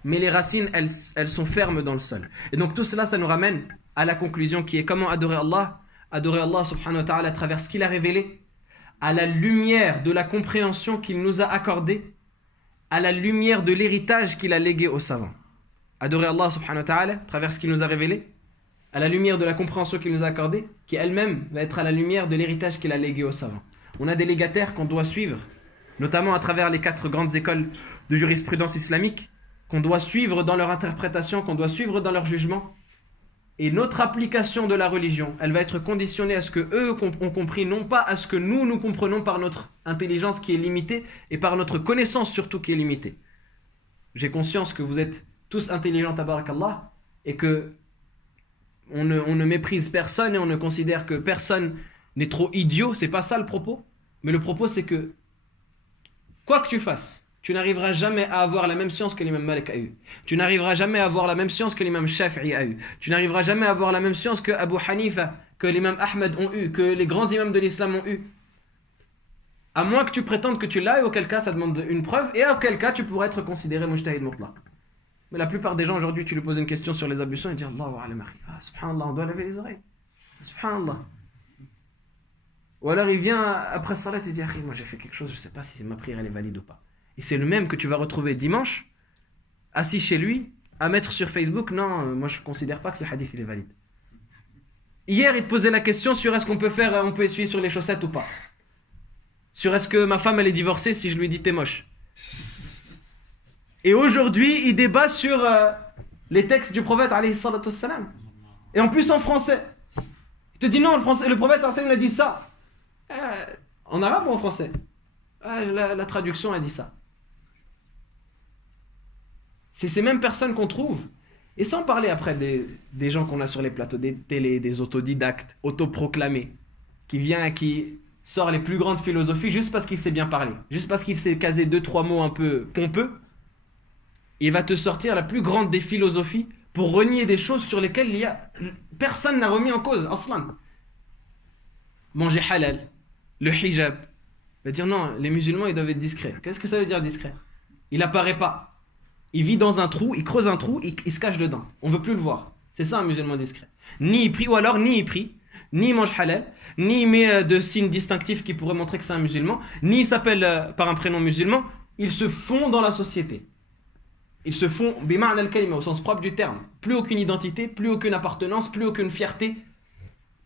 Mais les racines, elles sont fermes dans le sol. Et donc tout cela, ça nous ramène à la conclusion qui est comment adorer Allah. Adorer Allah subhanahu wa ta'ala à travers ce qu'il a révélé, à la lumière de la compréhension qu'il nous a accordée, à la lumière de l'héritage qu'il a légué aux savants. Adorer Allah subhanahu wa ta'ala à travers ce qu'il nous a révélé, à la lumière de la compréhension qu'il nous a accordée, qui elle-même va être à la lumière de l'héritage qu'il a légué aux savants. On a des légataires qu'on doit suivre, notamment à travers les 4 grandes écoles de jurisprudence islamique, qu'on doit suivre dans leur interprétation, qu'on doit suivre dans leur jugement. Et notre application de la religion, elle va être conditionnée à ce que eux ont compris, non pas à ce que nous comprenons par notre intelligence qui est limitée et par notre connaissance surtout qui est limitée. J'ai conscience que vous êtes tous intelligents, tabarakallah, et que on ne méprise personne et on ne considère que personne n'est trop idiot. C'est pas ça le propos. Mais le propos, c'est que quoi que tu fasses, tu n'arriveras jamais à avoir la même science que l'imam Malik a eu. Tu n'arriveras jamais à avoir la même science que l'imam Shafi'i a eu. Tu n'arriveras jamais à avoir la même science que Abu Hanifa, que l'imam Ahmed ont eu, que les grands imams de l'islam ont eu. À moins que tu prétendes que tu l'as, et auquel cas ça demande une preuve, et auquel cas tu pourrais être considéré mujtahid mutlaq. Mais la plupart des gens aujourd'hui, tu lui poses une question sur les ablutions, ils disent Allahu a'lam, subhanallah, on doit laver les oreilles. Subhanallah. Ou alors il vient après salat et dit moi j'ai fait quelque chose, je ne sais pas si ma prière elle est valide ou pas. Et c'est le même que tu vas retrouver dimanche, assis chez lui, à mettre sur Facebook, non, moi je ne considère pas que ce hadith il est valide. Hier, il te posait la question sur est-ce qu'on peut essuyer sur les chaussettes ou pas. Sur est-ce que ma femme elle est divorcée si je lui dis t'es moche. Et aujourd'hui, il débat sur les textes du prophète alayhi salatu wassalam. Et en plus en français. Il te dit non, le prophète sallallahu alayhi wa sallam a dit ça. En arabe ou en français? La traduction a dit ça. C'est ces mêmes personnes qu'on trouve, et sans parler après des gens qu'on a sur les plateaux, des télés, des autodidactes, autoproclamés, qui sort les plus grandes philosophies juste parce qu'il sait bien parler, juste parce qu'il sait caser 2-3 mots un peu pompeux, il va te sortir la plus grande des philosophies pour renier des choses sur lesquelles personne n'a remis en cause, aslan. Manger halal, le hijab. Il va dire non, les musulmans ils doivent être discrets. Qu'est-ce que ça veut dire discret? Il apparaît pas. Il vit dans un trou, il creuse un trou, il se cache dedans. On veut plus le voir. C'est ça un musulman discret. Ni il prie, ou alors ni il prie, ni il mange halal, ni il met de signes distinctifs qui pourraient montrer que c'est un musulman, ni il s'appelle par un prénom musulman. Ils se font dans la société. Ils se font bima'na al-kalima au sens propre du terme. Plus aucune identité, plus aucune appartenance, plus aucune fierté,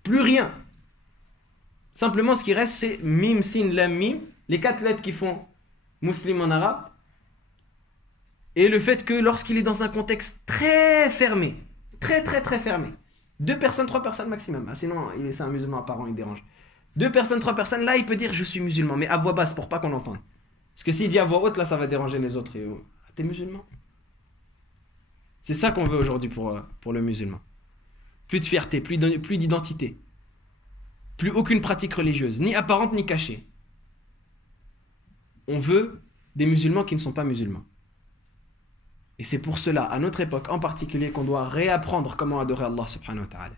plus rien. Simplement, ce qui reste, c'est mim, sin, lam, mim, les 4 lettres qui font musulman en arabe, et le fait que lorsqu'il est dans un contexte très fermé, très fermé, 2 personnes, 3 personnes maximum, sinon c'est un musulman apparent, il dérange. 2 personnes, 3 personnes, là il peut dire je suis musulman, mais à voix basse pour pas qu'on l'entende. Parce que s'il dit à voix haute, là ça va déranger les autres. T'es musulman? C'est ça qu'on veut aujourd'hui pour le musulman. Plus de fierté, plus d'identité. Plus aucune pratique religieuse, ni apparente ni cachée. On veut des musulmans qui ne sont pas musulmans. Et c'est pour cela, à notre époque en particulier, qu'on doit réapprendre comment adorer Allah subhanahu wa ta'ala.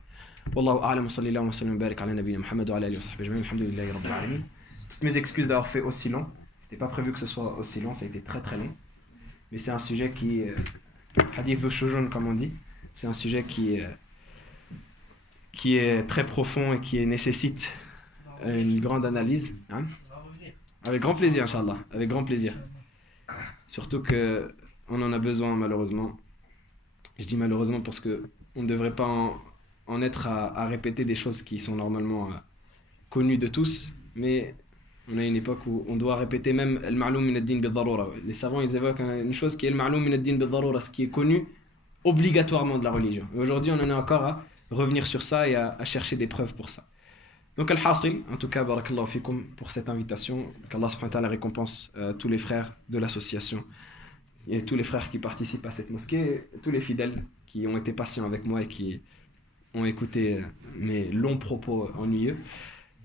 Wallahu a'lam, sallallahu wa sallam, barik ala nabina Muhammad wa ala alihi wa sahbihi ajma'in, alhamdulillahi rabbil alamin. Toutes mes excuses d'avoir fait aussi long. C'était pas prévu que ce soit aussi long, ça a été très long. Mais c'est un sujet qui, hadith al-shujun comme on dit, c'est un sujet qui est très profond et qui nécessite une grande analyse. Hein? Avec grand plaisir, Inch'Allah, avec grand plaisir. Surtout que on en a besoin malheureusement. Je dis malheureusement parce que on ne devrait pas en être à répéter des choses qui sont normalement connues de tous, mais on a une époque où on doit répéter même al-ma'loum min ad-din bil-darura. Les savants ils évoquent une chose qui est al-ma'loum min ad-din bil-darura, ce qui est connu obligatoirement de la religion. Et aujourd'hui on en est encore à revenir sur ça et à chercher des preuves pour ça. Donc al-hasil, en tout cas barakallahu fikum pour cette invitation, qu'Allah subhanahu wa ta'ala récompense tous les frères de l'association et tous les frères qui participent à cette mosquée, tous les fidèles qui ont été patients avec moi et qui ont écouté mes longs propos ennuyeux.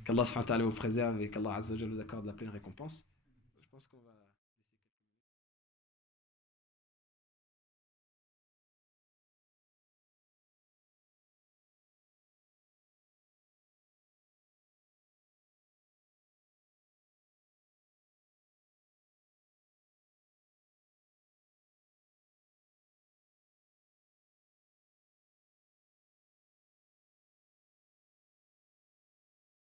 Qu'Allah subhanahu wa ta'ala vous préserve et qu'Allah azza wa jalla vous accorde la pleine récompense. Je pense qu'on va